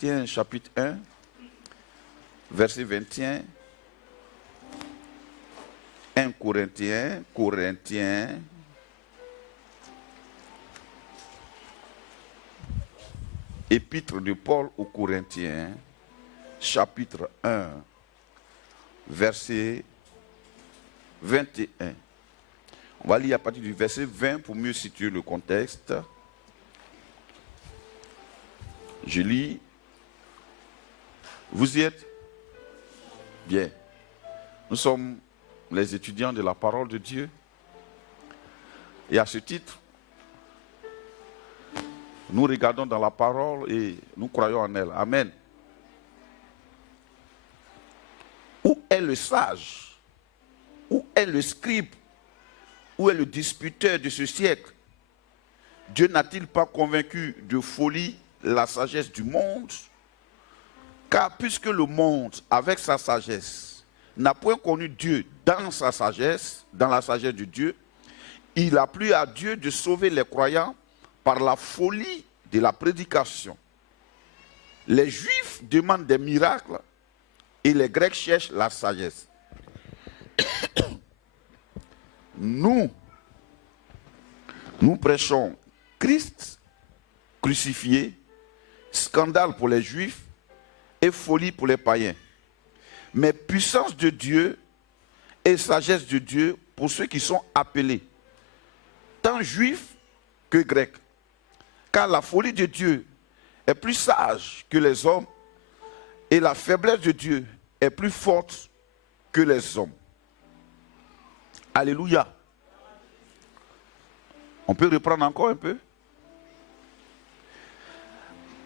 Corinthiens chapitre 1, verset 21. 1 Corinthiens. Épître de Paul aux Corinthiens, chapitre 1, verset 21. On va lire à partir du verset 20 pour mieux situer le contexte. Je lis. Vous y êtes? Bien. Nous sommes les étudiants de la parole de Dieu. Et à ce titre, nous regardons dans la parole et nous croyons en elle. Amen. Où est le sage? Où est le scribe? Où est le disputeur de ce siècle? Dieu n'a-t-il pas convaincu de folie la sagesse du monde? Car puisque le monde, avec sa sagesse, n'a point connu Dieu dans sa sagesse, dans la sagesse de Dieu, il a plu à Dieu de sauver les croyants par la folie de la prédication. Les Juifs demandent des miracles et les Grecs cherchent la sagesse. Nous prêchons Christ crucifié, scandale pour les Juifs et folie pour les païens. Mais puissance de Dieu et sagesse de Dieu pour ceux qui sont appelés, tant Juifs que Grecs. Car la folie de Dieu est plus sage que les hommes et la faiblesse de Dieu est plus forte que les hommes. Alléluia. On peut reprendre encore un peu.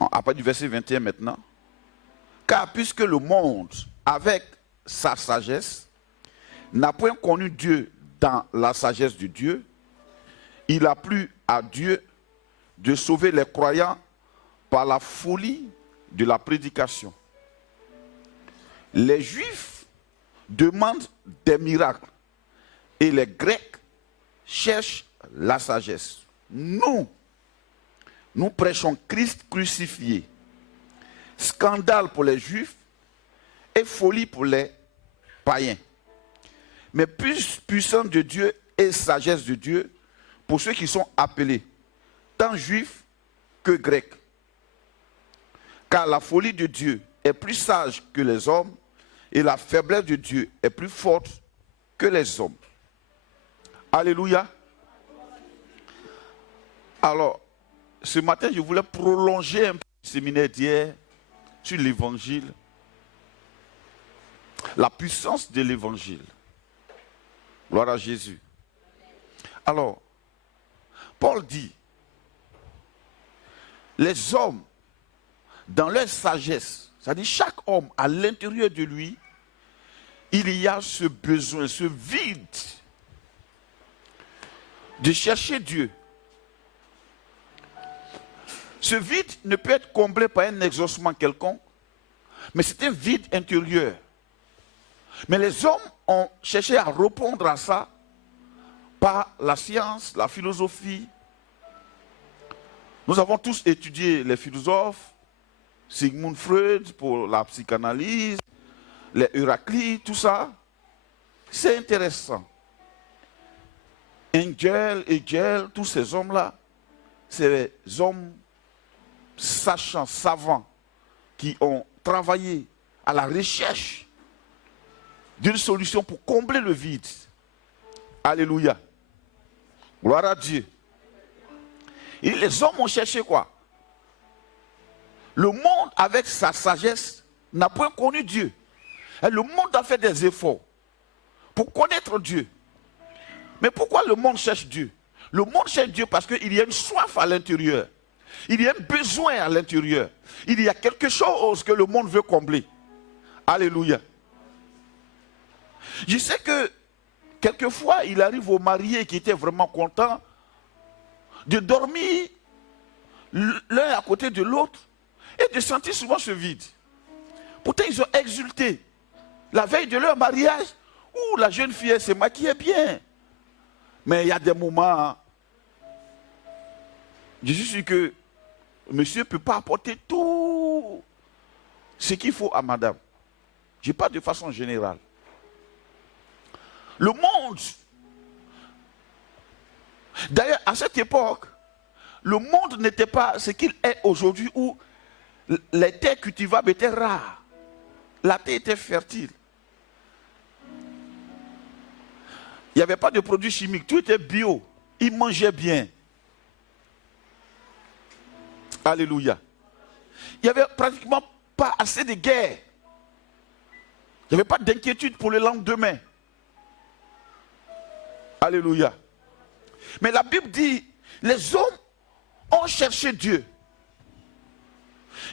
À partir du verset 21 maintenant. Car puisque le monde, avec sa sagesse, n'a point connu Dieu dans la sagesse de Dieu, il a plu à Dieu de sauver les croyants par la folie de la prédication. Les Juifs demandent des miracles et les Grecs cherchent la sagesse. Nous prêchons Christ crucifié, scandale pour les Juifs et folie pour les païens. Mais puissance de Dieu et sagesse de Dieu pour ceux qui sont appelés, tant Juifs que Grecs. Car la folie de Dieu est plus sage que les hommes et la faiblesse de Dieu est plus forte que les hommes. Alléluia. Alors, ce matin, je voulais prolonger un peu le séminaire d'hier sur l'évangile. La puissance de l'évangile. Gloire à Jésus. Alors, Paul dit, les hommes, dans leur sagesse, c'est-à-dire chaque homme à l'intérieur de lui, il y a ce besoin, ce vide de chercher Dieu. Ce vide ne peut être comblé par un exaucement quelconque, mais c'est un vide intérieur. Mais les hommes ont cherché à répondre à ça par la science, la philosophie. Nous avons tous étudié les philosophes, Sigmund Freud pour la psychanalyse, les Héraclites, tout ça. C'est intéressant. Hegel, tous ces hommes-là, c'est des hommes sachants, savants, qui ont travaillé à la recherche d'une solution pour combler le vide. Alléluia. Gloire à Dieu. Et les hommes ont cherché quoi? Le monde, avec sa sagesse, n'a point connu Dieu. Et le monde a fait des efforts pour connaître Dieu. Mais pourquoi le monde cherche Dieu? Le monde cherche Dieu parce qu'il y a une soif à l'intérieur. Il y a un besoin à l'intérieur. Il y a quelque chose que le monde veut combler. Alléluia. Je sais que quelquefois, il arrive aux mariés qui étaient vraiment contents de dormir l'un à côté de l'autre et de sentir souvent ce vide. Pourtant, ils ont exulté. La veille de leur mariage, où la jeune fille se maquillait bien. Mais il y a des moments, je suis sûr que monsieur ne peut pas apporter tout ce qu'il faut à madame. Je ne dis pas de façon générale. Le monde, d'ailleurs, à cette époque, le monde n'était pas ce qu'il est aujourd'hui où les terres cultivables étaient rares. La terre était fertile. Il n'y avait pas de produits chimiques, tout était bio. Ils mangeaient bien. Alléluia. Il n'y avait pratiquement pas assez de guerre. Il n'y avait pas d'inquiétude pour le lendemain. Alléluia. Mais la Bible dit, les hommes ont cherché Dieu.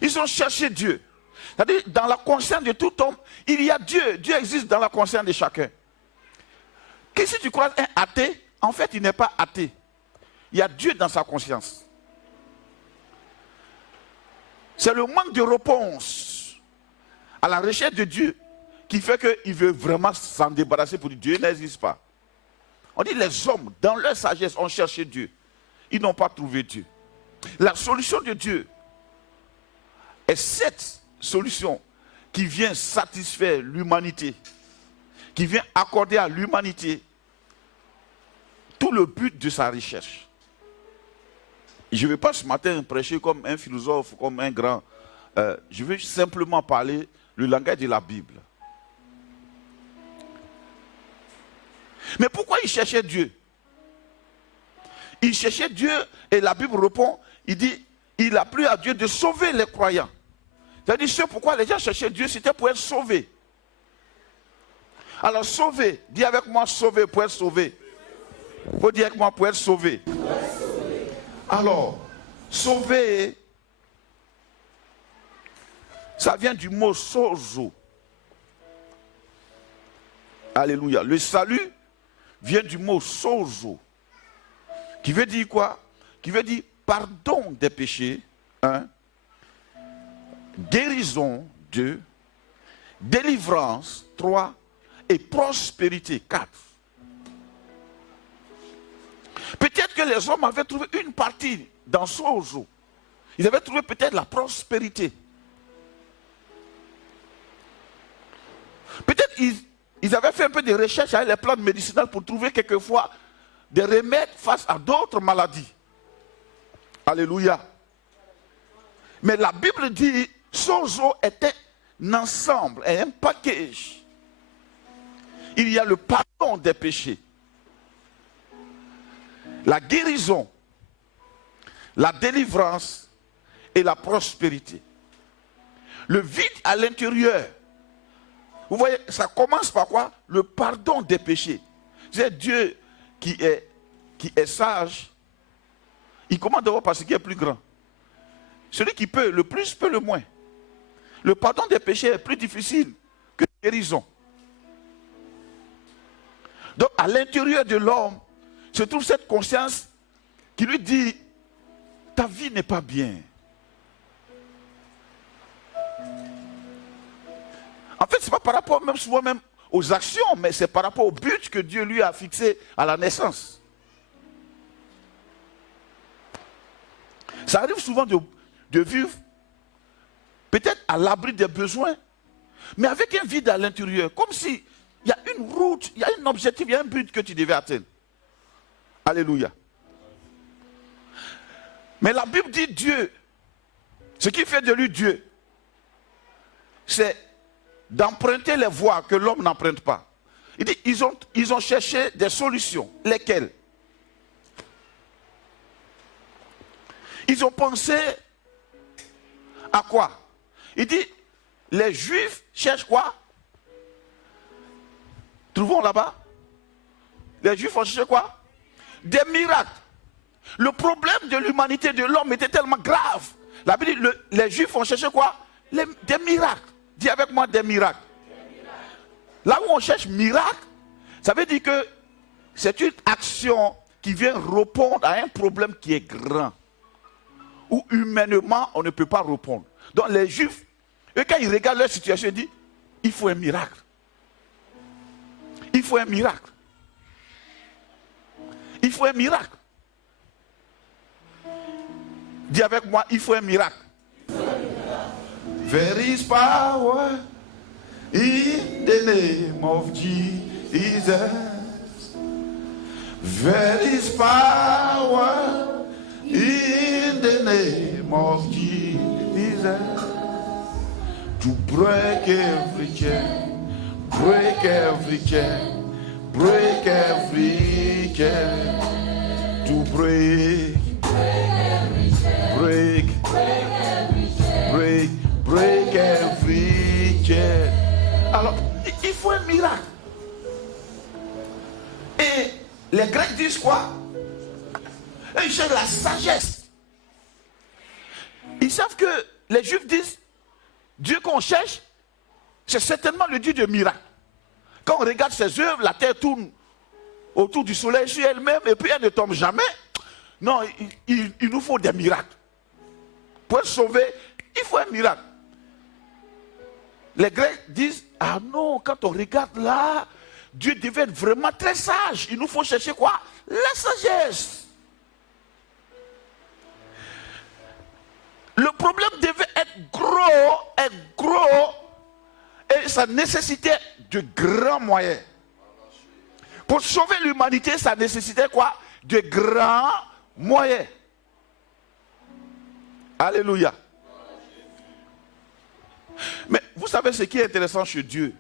Ils ont cherché Dieu. C'est-à-dire, dans la conscience de tout homme, il y a Dieu. Dieu existe dans la conscience de chacun. Que si tu crois un athée, en fait, il n'est pas athée. Il y a Dieu dans sa conscience. C'est le manque de réponse à la recherche de Dieu qui fait qu'il veut vraiment s'en débarrasser pour dire Dieu n'existe pas. On dit les hommes, dans leur sagesse, ont cherché Dieu. Ils n'ont pas trouvé Dieu. La solution de Dieu est cette solution qui vient satisfaire l'humanité, qui vient accorder à l'humanité tout le but de sa recherche. Je ne vais pas ce matin prêcher comme un philosophe, comme un grand. Je vais simplement parler le langage de la Bible. Mais pourquoi il cherchait Dieu? Il cherchait Dieu et la Bible répond, il dit, il a plu à Dieu de sauver les croyants. C'est-à-dire, ce pourquoi les gens cherchaient Dieu, c'était pour être sauvés. Alors sauver, dis avec moi sauver, pour être sauvé. Il faut dire avec moi pour être sauvé. Alors, sauver, ça vient du mot sozo. Alléluia. Le salut vient du mot sozo. Qui veut dire quoi? Qui veut dire pardon des péchés. 1. Guérison. 2. Délivrance. 3. Et prospérité. 4. Peut-être que les hommes avaient trouvé une partie dans sozo. Ils avaient trouvé peut-être la prospérité. Peut-être ils avaient fait un peu de recherche avec les plantes médicinales pour trouver quelquefois des remèdes face à d'autres maladies. Alléluia. Mais la Bible dit, sozo était un ensemble, un package. Il y a le pardon des péchés, la guérison, la délivrance et la prospérité. Le vide à l'intérieur. Vous voyez, ça commence par quoi? Le pardon des péchés. C'est Dieu qui est sage. Il commence d'abord par ce qui est plus grand. Celui qui peut, le plus peut le moins. Le pardon des péchés est plus difficile que la guérison. Donc à l'intérieur de l'homme se trouve cette conscience qui lui dit, ta vie n'est pas bien. En fait, ce n'est pas par rapport même souvent même aux actions, mais c'est par rapport au but que Dieu lui a fixé à la naissance. Ça arrive souvent de vivre peut-être à l'abri des besoins, mais avec un vide à l'intérieur, comme si il y a une route, il y a un objectif, il y a un but que tu devais atteindre. Alléluia. Mais la Bible dit Dieu, ce qui fait de lui Dieu, c'est d'emprunter les voies que l'homme n'emprunte pas. Il dit, ils ont cherché des solutions. Lesquelles? Ils ont pensé à quoi? Il dit, les Juifs cherchent quoi? Trouvons là-bas. Les Juifs ont cherché quoi? Des miracles. Le problème de l'humanité, de l'homme était tellement grave. La Bible dit, les Juifs ont cherché quoi? Des miracles. Dis avec moi des miracles. Là où on cherche miracle, ça veut dire que c'est une action qui vient répondre à un problème qui est grand. Où humainement, on ne peut pas répondre. Donc les Juifs, eux, quand ils regardent leur situation, ils disent, il faut un miracle. Il faut un miracle. Il faut un miracle. Dis avec moi, il faut un miracle. There is power in the name of Jesus. There is power in the name of Jesus. To break every chain, break every chain, break every chain. To break, break, break every chain. Alors, il faut un miracle. Et les Grecs disent quoi? Ils cherchent la sagesse. Ils savent que les Juifs disent, Dieu qu'on cherche, c'est certainement le Dieu de miracles. Quand on regarde ses œuvres, la terre tourne autour du soleil sur elle-même et puis elle ne tombe jamais. Non, il nous faut des miracles. Pour être sauvé, il faut un miracle. Les Grecs disent, ah non, quand on regarde là, Dieu devait être vraiment très sage. Il nous faut chercher quoi? La sagesse. Le problème devait être gros, et ça nécessitait de grands moyens. Pour sauver l'humanité, ça nécessitait quoi? De grands moyens. Alléluia. Mais vous savez ce qui est intéressant chez Dieu?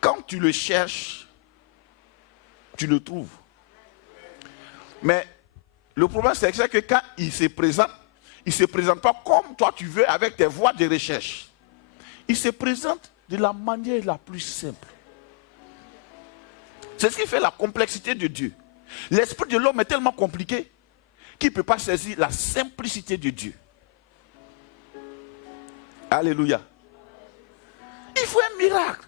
Quand tu le cherches, tu le trouves. Mais le problème, c'est que quand il se présente pas comme toi tu veux avec tes voies de recherche. Il se présente de la manière la plus simple. C'est ce qui fait la complexité de Dieu. L'esprit de l'homme est tellement compliqué qu'il ne peut pas saisir la simplicité de Dieu. Alléluia. Il faut un miracle.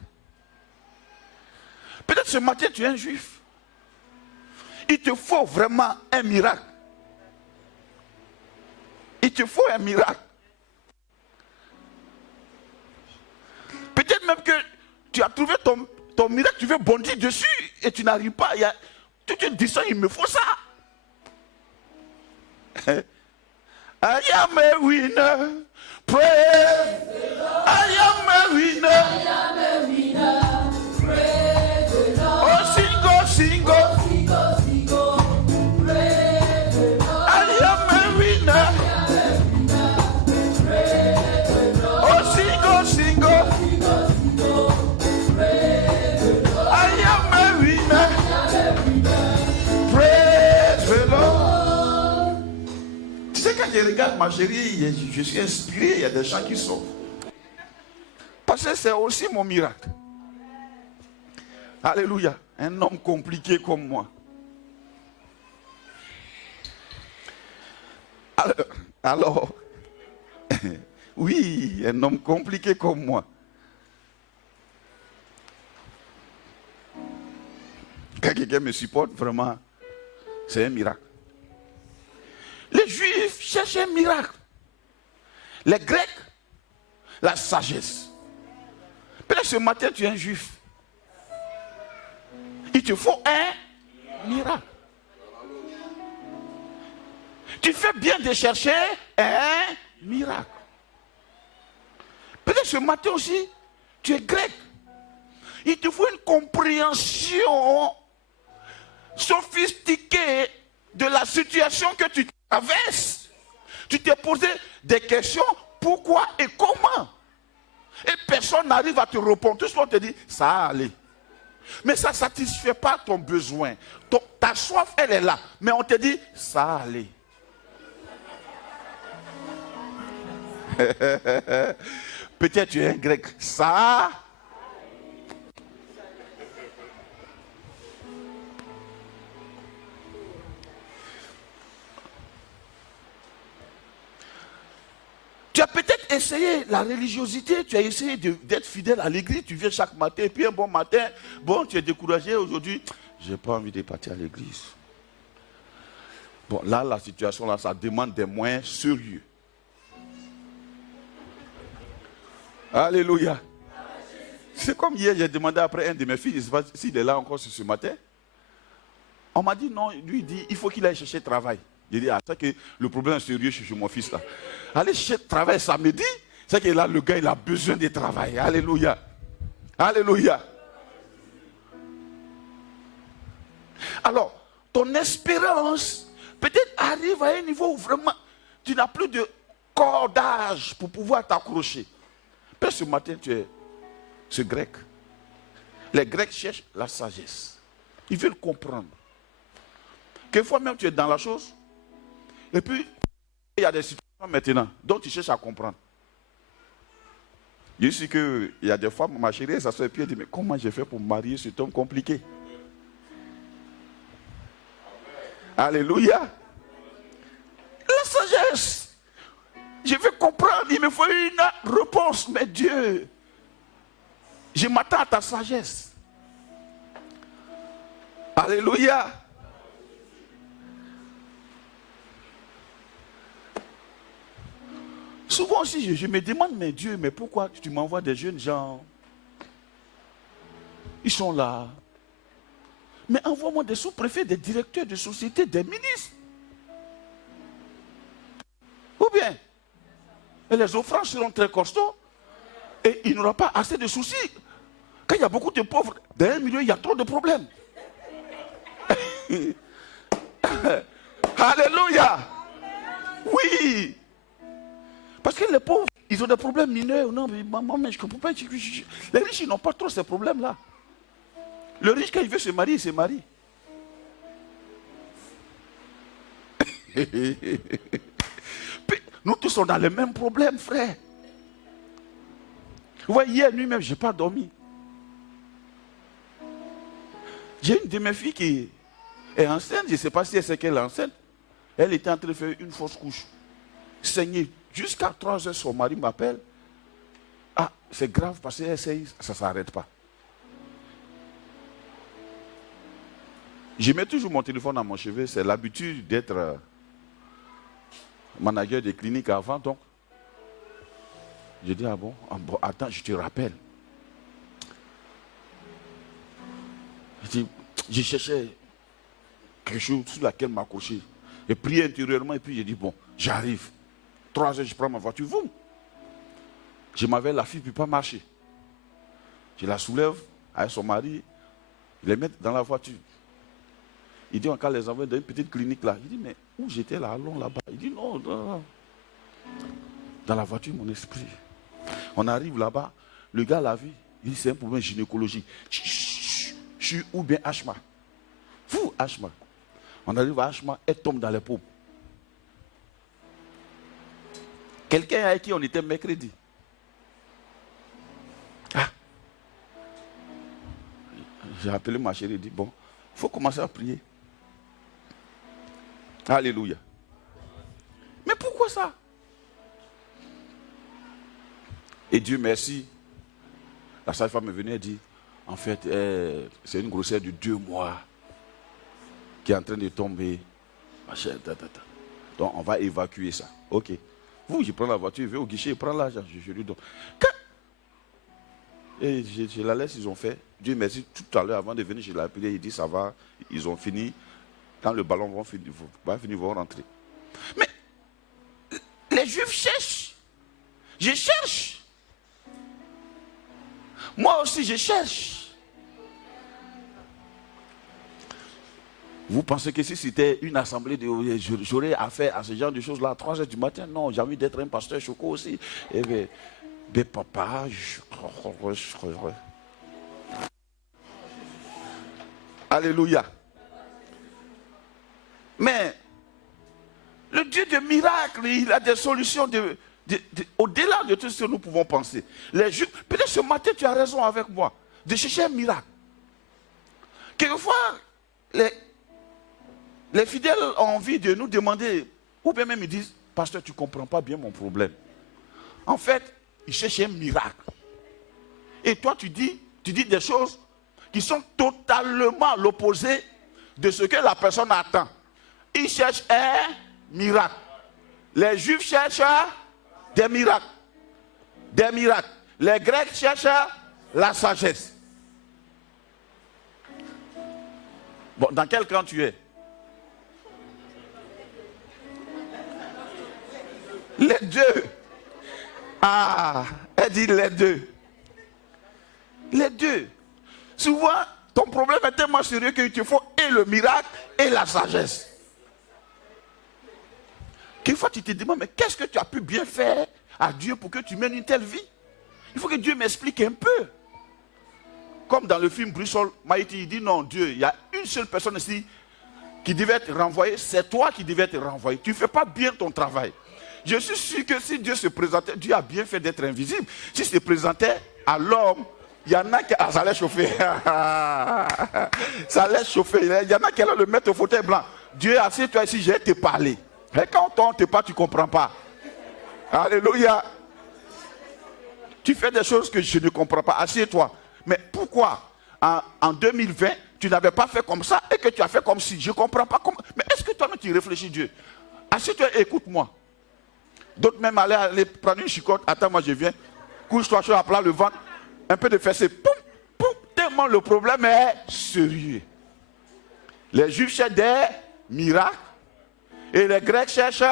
Peut-être ce matin tu es un juif. Il te faut vraiment un miracle. Il te faut un miracle. Peut-être même que tu as trouvé ton miracle, tu veux bondir dessus et tu n'arrives pas. Il y a toute une distance, il me faut ça. I am a winner. Praise. I am a winner. I am a winner. Praise the Lord. Oh, sing, praise the Lord. I am a winner. Praise the Lord. Oh, sing, praise the Lord. I am a winner. Praise the Lord. Tu sais, quand je regarde ma chérie, je suis inspiré, il y a des gens qui sauvent. Parce que c'est aussi mon miracle. Alléluia. Un homme compliqué comme moi. Alors oui, un homme compliqué comme moi. Quand quelqu'un me supporte, vraiment, c'est un miracle. Les Juifs cherchent un miracle. Les Grecs, la sagesse. Peut-être ce matin, tu es un Juif. Il te faut un miracle. Tu fais bien de chercher un miracle. Peut-être ce matin aussi, tu es grec. Il te faut une compréhension sophistiquée de la situation que tu traverses. Tu t'es posé des questions, pourquoi et comment. Et personne n'arrive à te répondre. Tout ce qu'on te dit, ça va aller. Mais ça ne satisfait pas ton besoin. Ta soif, elle est là. Mais on te dit, ça va aller. Peut-être tu es un grec. Ça. Tu as peut-être essayé la religiosité, tu as essayé d'être fidèle à l'église, tu viens chaque matin, et puis un bon matin, bon, tu es découragé aujourd'hui, je n'ai pas envie de partir à l'église. Bon, là, la situation, là, ça demande des moyens sérieux. Alléluia. C'est comme hier, j'ai demandé après un de mes filles, je ne sais pas s'il est là encore ce matin. On m'a dit non, lui il dit, il faut qu'il aille chercher travail. J'ai dit, ah, c'est que le problème est sérieux chez mon fils là. Allez chercher travail samedi. C'est que là, le gars, il a besoin de travail. Alléluia. Alléluia. Alors, ton espérance peut-être arrive à un niveau où vraiment tu n'as plus de cordage pour pouvoir t'accrocher. Peut-être ce matin, tu es ce grec. Les Grecs cherchent la sagesse. Ils veulent comprendre. Quelquefois même tu es dans la chose. Et puis, il y a des situations maintenant dont tu cherches à comprendre. Je sais qu'il y a des femmes, ma chérie, ça se fait, puis elle dit, mais comment j'ai fait pour me marier cet homme compliqué? Alléluia. La sagesse. Je veux comprendre, il me faut une réponse, mais Dieu, je m'attends à ta sagesse. Alléluia. Souvent aussi, je me demande, mais Dieu, mais pourquoi tu m'envoies des jeunes gens? Ils sont là. Mais envoie-moi des sous-préfets, des directeurs de société, des ministres. Ou bien, et les offrandes seront très costauds et il n'y aura pas assez de soucis. Quand il y a beaucoup de pauvres, dans un milieu, il y a trop de problèmes. Alléluia. Oui. Parce que les pauvres, ils ont des problèmes mineurs. Non, mais maman, mais je ne comprends pas. Les riches, ils n'ont pas trop ces problèmes-là. Le riche, quand il veut se marier, il se marie. Nous tous sommes dans les mêmes problèmes, frère. Vous voyez, hier nuit même, je n'ai pas dormi. J'ai une de mes filles qui est enceinte. Je ne sais pas si elle sait qu'elle est enceinte. Elle était en train de faire une fausse couche. Saignée. Jusqu'à 3 heures, son mari m'appelle. Ah, c'est grave parce qu'elle essaye, ça ne s'arrête pas. Je mets toujours mon téléphone à mon chevet. C'est l'habitude d'être manager des cliniques avant. Donc, je dis, ah bon, attends, je te rappelle. Je cherchais quelque chose sur laquelle m'accrocher. J'ai prié intérieurement et puis j'ai dit, bon, j'arrive. 3 heures, je prends ma voiture. Vous. Je m'avais la fille, ne peut pas marcher. Je la soulève avec son mari. Je les mets dans la voiture. Il dit, on va les envoyer dans une petite clinique là. Il dit, mais où j'étais là, allons là-bas. Il dit, non, non. Dans la voiture, mon esprit. On arrive là-bas. Le gars l'a vu. Il dit, c'est un problème gynécologique. Je suis ou bien asthma. Vous, asthma. On arrive à asthma, elle tombe dans les paumes. Quelqu'un avec qui on était mercredi. Ah. J'ai appelé ma chérie et dit, bon, il faut commencer à prier. Alléluia. Mais pourquoi ça? Et Dieu merci. La sage-femme est venue et dit, en fait, c'est une grossesse de 2 mois qui est en train de tomber. Donc, on va évacuer ça. Ok. Vous, je prends la voiture, je vais au guichet, je prends l'argent, je lui donne. Et je la laisse, ils ont fait. Dieu merci, tout à l'heure, avant de venir, je l'ai appelé, il dit, ça va, ils ont fini. Quand le ballon va finir, vont rentrer. Mais, les Juifs cherchent. Je cherche. Moi aussi, je cherche. Vous pensez que si c'était une assemblée, j'aurais affaire à ce genre de choses-là à 3 heures du matin? Non, j'ai envie d'être un pasteur choco aussi. Eh bien, papa, Alléluia. Mais, le Dieu de miracles, il a des solutions au-delà de tout ce que nous pouvons penser. Peut-être ce matin, tu as raison avec moi, de chercher un miracle. Quelquefois, les fidèles ont envie de nous demander, ou bien même ils disent, pasteur, tu ne comprends pas bien mon problème. En fait, ils cherchent un miracle. Et toi, tu dis des choses qui sont totalement l'opposé de ce que la personne attend. Ils cherchent un miracle. Les Juifs cherchent des miracles. Des miracles. Les Grecs cherchent la sagesse. Bon, dans quel camp tu es? Les deux. Ah, elle dit les deux. Les deux. Souvent, ton problème est tellement sérieux qu'il te faut et le miracle et la sagesse. Quelquefois, tu te demandes, mais qu'est-ce que tu as pu bien faire à Dieu pour que tu mènes une telle vie? Il faut que Dieu m'explique un peu. Comme dans le film Brissol, Maïti, il dit non, Dieu, il y a une seule personne ici qui devait être renvoyée, c'est toi qui devais être renvoyé. Tu ne fais pas bien ton travail. Je suis sûr que si Dieu se présentait, Dieu a bien fait d'être invisible. S'il se présentait à l'homme, il y en a qui... Ah, ça allait chauffer. Ça allait chauffer. Il y en a qui allaient le mettre au fauteuil blanc. Dieu, assieds-toi ici, je vais te parler. Et quand on te parle, tu ne comprends pas. Alléluia. Tu fais des choses que je ne comprends pas. Assieds-toi. Mais pourquoi en 2020, tu n'avais pas fait comme ça et que tu as fait comme si? Je ne comprends pas comment. Mais est-ce que toi-même tu réfléchis, Dieu? Assieds-toi et écoute-moi. D'autres même aller prendre une chicotte. Attends, moi je viens. Couche-toi sur à plat le ventre. Un peu de fessée. Poum, poum. Tellement le problème est sérieux. Les Juifs cherchent des miracles et les Grecs cherchent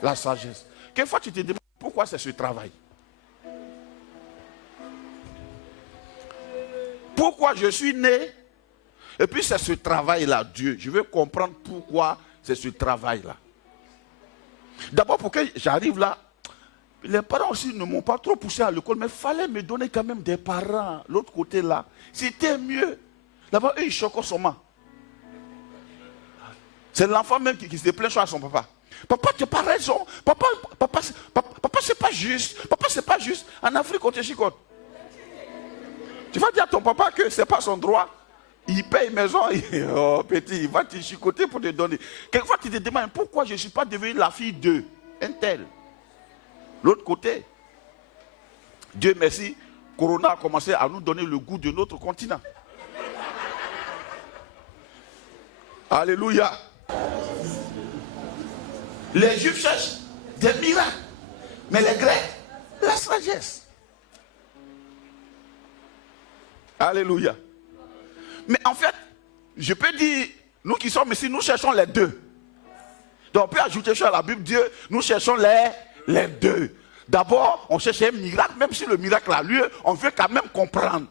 la sagesse. Quelquefois tu te demandes pourquoi c'est ce travail. Pourquoi je suis né? Et puis c'est ce travail-là, Dieu. Je veux comprendre pourquoi c'est ce travail-là. D'abord, pour que j'arrive là, les parents aussi ne m'ont pas trop poussé à l'école, mais il fallait me donner quand même des parents. L'autre côté là, c'était mieux. D'abord, eux, ils choquent son main. C'est l'enfant même qui se plaint à son papa. Papa, tu n'as pas raison. Papa, c'est pas juste. Papa, c'est pas juste. En Afrique, on te chicote. Tu vas dire à ton papa que ce n'est pas son droit. Il paye maison. Oh, petit, il va te chicoter pour te donner. Quelquefois, tu te demandes pourquoi je ne suis pas devenue la fille de un tel. L'autre côté. Dieu merci, Corona a commencé à nous donner le goût de notre continent. Alléluia. Les Juifs cherchent des miracles. Mais les Grecs, la sagesse. Alléluia. Mais en fait, je peux dire, nous qui sommes ici, nous cherchons les deux. Donc on peut ajouter sur la Bible, Dieu, nous cherchons les deux. D'abord, on cherche un miracle, même si le miracle a lieu, on veut quand même comprendre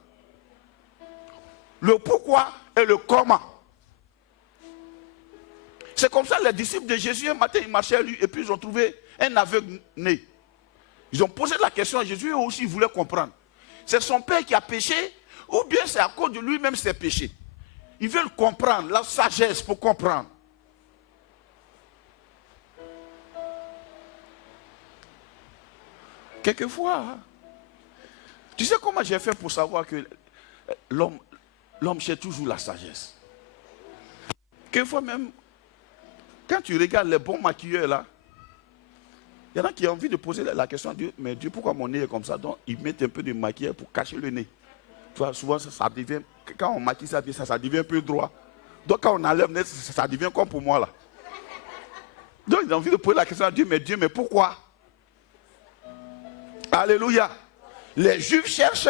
le pourquoi et le comment. C'est comme ça les disciples de Jésus, un matin, ils marchaient à lui et puis ils ont trouvé un aveugle né. Ils ont posé la question à Jésus et aussi ils voulaient comprendre. C'est son père qui a péché ou bien c'est à cause de lui-même ses péchés. Ils veulent comprendre, la sagesse pour comprendre. Quelquefois, tu sais comment j'ai fait pour savoir que l'homme cherche toujours la sagesse. Quelquefois même, quand tu regardes les bons maquilleurs là, il y en a qui ont envie de poser la question à Dieu, mais Dieu, pourquoi mon nez est comme ça? Donc ils mettent un peu de maquillage pour cacher le nez. Tu vois, souvent ça devient, quand on maquille ça devient un peu droit. Donc quand on enlève le nez, ça devient comme pour moi là. Donc ils ont envie de poser la question à Dieu, mais pourquoi? Alléluia. Les Juifs cherchent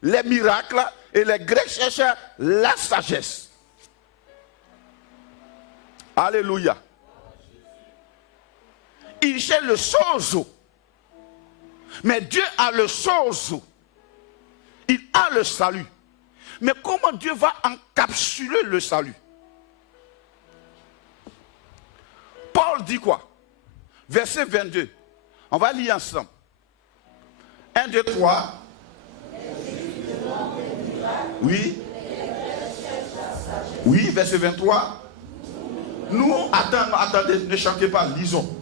les miracles et les Grecs cherchent la sagesse. Alléluia. Ils cherchent le sozo. Mais Dieu a le sozo. Il a le salut. Mais comment Dieu va encapsuler le salut? Paul dit quoi? Verset 22. On va lire ensemble. 1, 2, 3. Oui. Oui, verset 23. Nous, attendez, ne chantez pas, lisons.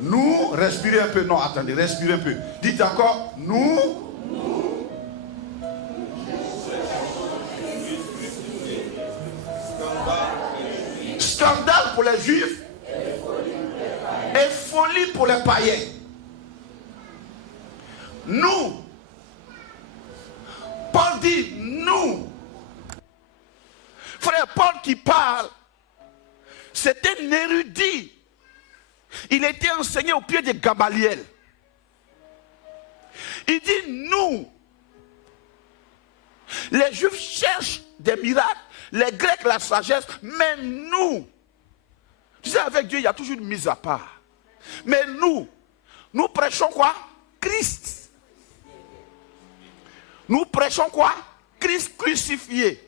Nous, respirez un peu. Non, attendez, respirez un peu. Dites encore, nous. Scandale pour les Juifs et folie pour les païens. Nous. Paul dit nous. Frère Paul qui parle, c'est un érudit. Il était enseigné au pied de Gamaliel. Il dit nous. Les Juifs cherchent des miracles, les Grecs la sagesse, mais nous. Tu sais, avec Dieu, il y a toujours une mise à part. Mais nous prêchons quoi? Christ. Nous prêchons quoi? Christ crucifié.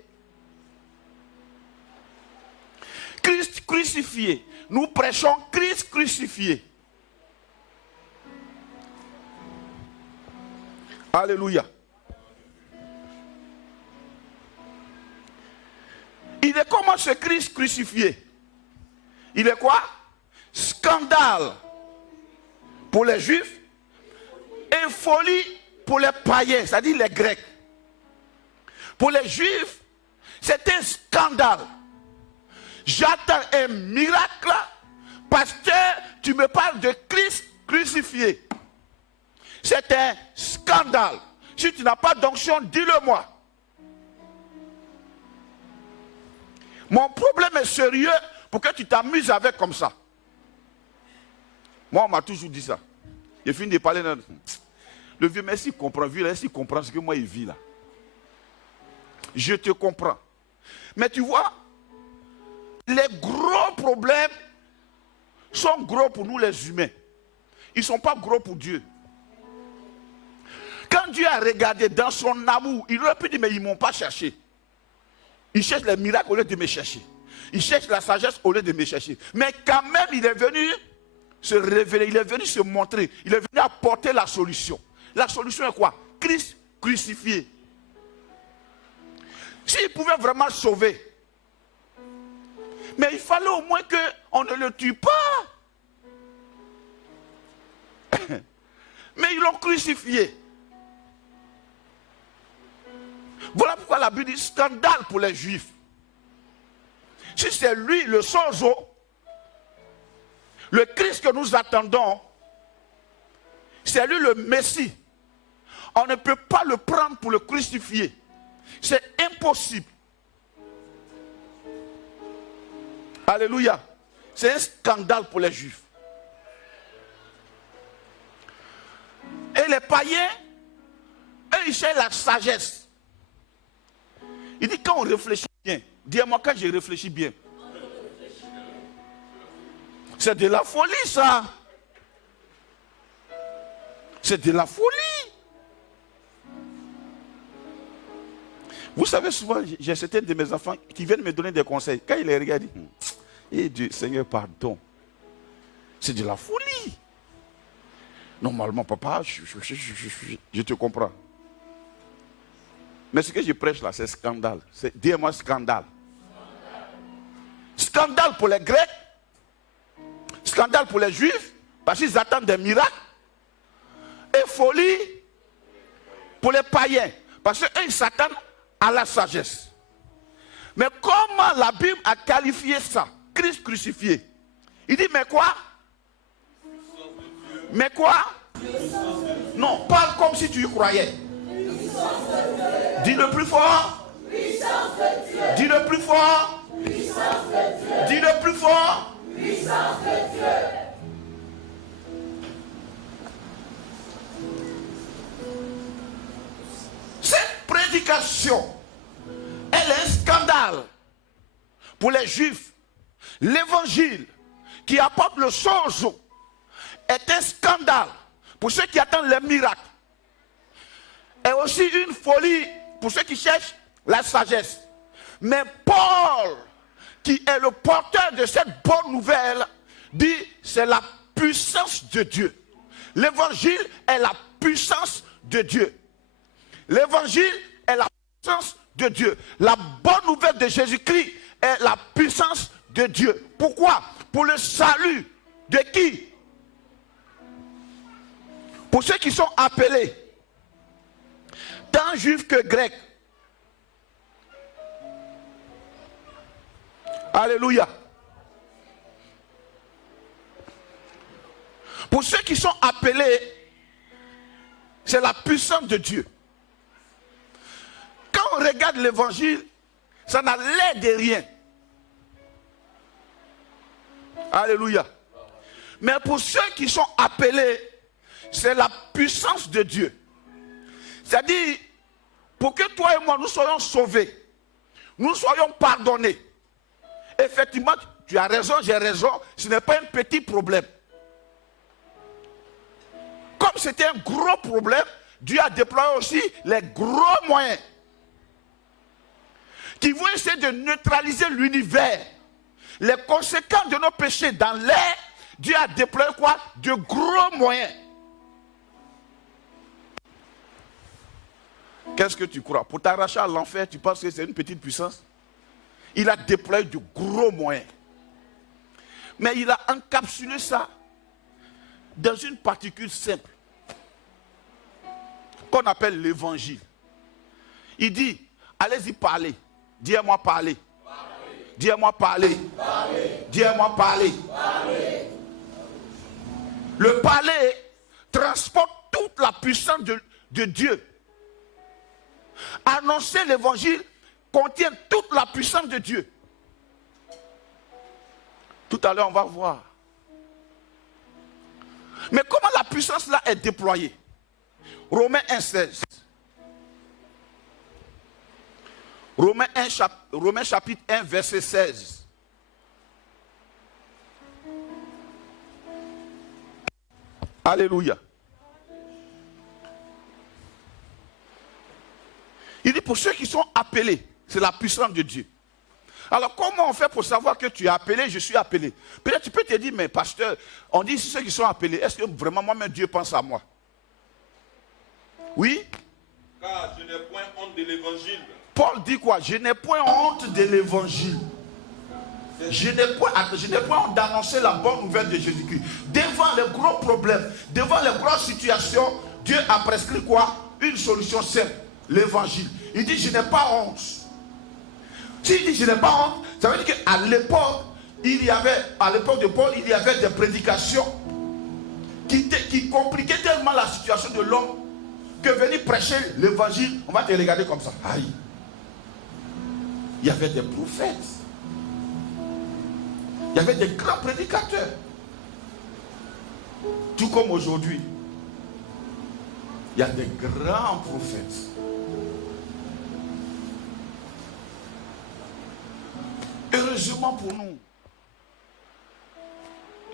Christ crucifié. Nous prêchons Christ crucifié. Alléluia. Il est comment ce Christ crucifié? Il est quoi? Scandale pour les Juifs et folie pour les païens, c'est-à-dire les Grecs. Pour les Juifs, c'est un scandale. J'attends un miracle parce que tu me parles de Christ crucifié. C'est un scandale. Si tu n'as pas d'onction, dis-le-moi. Mon problème est sérieux pour que tu t'amuses avec comme ça. Moi, on m'a toujours dit ça. J'ai fini de parler. Le vieux, mais s'il comprend, s'il comprend ce que moi, il vit là. Je te comprends. Mais tu vois, les gros problèmes sont gros pour nous les humains. Ils ne sont pas gros pour Dieu. Quand Dieu a regardé dans son amour, il aurait pu dire, mais ils ne m'ont pas cherché. Il cherche les miracles au lieu de me chercher. Il cherche la sagesse au lieu de me chercher. Mais quand même, il est venu se révéler, il est venu se montrer, il est venu apporter la solution. La solution est quoi? Christ crucifié. S'il pouvait vraiment sauver, mais il fallait au moins qu'on ne le tue pas. Mais ils l'ont crucifié. Voilà pourquoi la Bible dit scandale pour les Juifs. Si c'est lui le sozo, le Christ que nous attendons, c'est lui le Messie. On ne peut pas le prendre pour le crucifier. C'est impossible. Alléluia. C'est un scandale pour les Juifs. Et les païens, eux, ils cherchent la sagesse. Il dit quand on réfléchit bien, dis-moi quand je réfléchis bien. C'est de la folie ça. C'est de la folie. Vous savez souvent, j'ai certains de mes enfants qui viennent me donner des conseils. Quand ils les regardent, ils disent, Dieu, Seigneur, pardon. C'est de la folie. Normalement, papa, je te comprends. Mais ce que je prêche là, c'est scandale. Dis-moi scandale. Scandale pour les Grecs. Scandale pour les Juifs. Parce qu'ils attendent des miracles. Et folie pour les païens. Parce qu'ils s'attendent à la sagesse. Mais comment la Bible a qualifié ça? Christ crucifié. Il dit, mais quoi? Mais quoi? Non, parle comme si tu y croyais. Dis le plus fort. Dis le plus fort. Dis le plus fort. Cette prédication, elle est un scandale pour les Juifs. L'évangile qui apporte le sozo est un scandale pour ceux qui attendent les miracles. Et aussi une folie pour ceux qui cherchent la sagesse. Mais Paul, qui est le porteur de cette bonne nouvelle, dit c'est la puissance de Dieu. L'évangile est la puissance de Dieu. L'évangile est la puissance de Dieu. La bonne nouvelle de Jésus-Christ est la puissance de Dieu. Pourquoi? Pour le salut de qui? Pour ceux qui sont appelés, tant juifs que grecs. Alléluia. Pour ceux qui sont appelés, c'est la puissance de Dieu. Quand on regarde l'évangile, ça n'a l'air de rien. Alléluia. Mais pour ceux qui sont appelés, c'est la puissance de Dieu. C'est-à-dire, pour que toi et moi, nous soyons sauvés, nous soyons pardonnés. Effectivement, tu as raison, j'ai raison, ce n'est pas un petit problème. c'était un gros problème, Dieu a déployé aussi les gros moyens qui vont essayer de neutraliser l'univers. Les conséquences de nos péchés dans l'air, Dieu a déployé quoi? De gros moyens. Qu'est-ce que tu crois? Pour t'arracher à l'enfer, tu penses que c'est une petite puissance? Il a déployé de gros moyens. Mais il a encapsulé ça dans une particule simple qu'on appelle l'évangile. Il dit, allez-y parler. Dis-moi parler. Dis-moi parler. Dis-moi parler. Le parler transporte toute la puissance de Dieu. Annoncer l'évangile contient toute la puissance de Dieu. Tout à l'heure, on va voir. Mais comment la puissance là est déployée? Romains 1,16. Romains chapitre 1, verset 16. Alléluia. Il dit pour ceux qui sont appelés, c'est la puissance de Dieu. Alors comment on fait pour savoir que tu es appelé, je suis appelé? Peut-être tu peux te dire, mais pasteur, on dit ceux qui sont appelés, est-ce que vraiment moi-même Dieu pense à moi? Oui? Car je n'ai point honte de l'évangile. Paul dit quoi? Je n'ai point honte de l'évangile. Je n'ai point honte d'annoncer la bonne nouvelle de Jésus-Christ. Devant les gros problèmes, devant les grosses situations, Dieu a prescrit quoi? Une solution simple, l'évangile. Il dit je n'ai pas honte. S'il dit je n'ai pas honte, ça veut dire qu'à l'époque, à l'époque de Paul, il y avait des prédications qui compliquaient tellement la situation de l'homme que venir prêcher l'évangile, on va te regarder comme ça. Aïe. Il y avait des prophètes. Il y avait des grands prédicateurs. Tout comme aujourd'hui. Il y a des grands prophètes. Heureusement pour nous,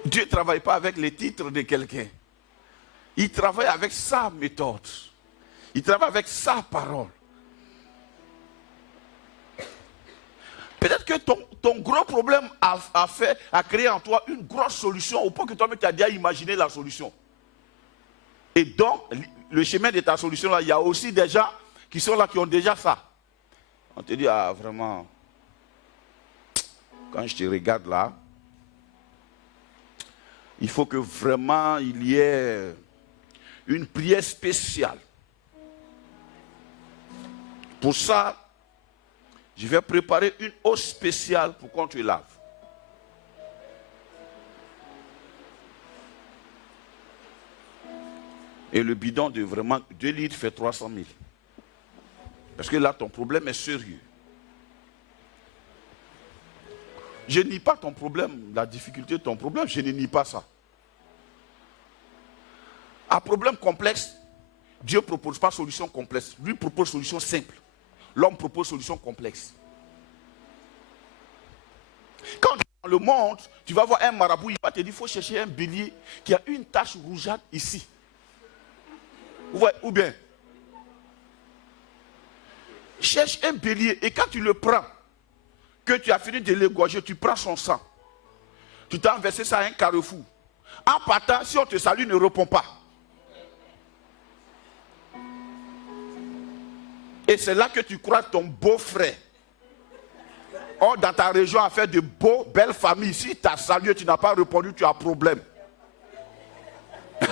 Dieu ne travaille pas avec les titres de quelqu'un. Il travaille avec sa méthode. Il travaille avec sa parole. Peut-être que ton gros problème a créé en toi une grosse solution au point que toi-même tu as déjà imaginé la solution. Et donc, le chemin de ta solution là, il y a aussi des gens qui sont là, qui ont déjà ça. On te dit, ah vraiment, quand je te regarde là, il faut que vraiment il y ait une prière spéciale. Pour ça, je vais préparer une eau spéciale pour qu'on te lave. Et le bidon de vraiment 2 litres fait 300 000. Parce que là, ton problème est sérieux. Je nie pas ton problème, la difficulté de ton problème, je ne nie pas ça. Un problème complexe, Dieu ne propose pas solution complexe. Lui propose solution simple. L'homme propose solution complexe. Quand tu es dans le monde, tu vas voir un marabout, il va te dire, il faut chercher un bélier qui a une tache rougeâtre ici. Ou bien, cherche un bélier et quand tu le prends, que tu as fini de l'égorger, tu prends son sang. Tu t'as versé ça à un carrefour. En partant, si on te salue, ne réponds pas. Et c'est là que tu crois ton beau-frère. Or, dans ta région, à faire de belles familles. Si tu as salué, tu n'as pas répondu, tu as problème.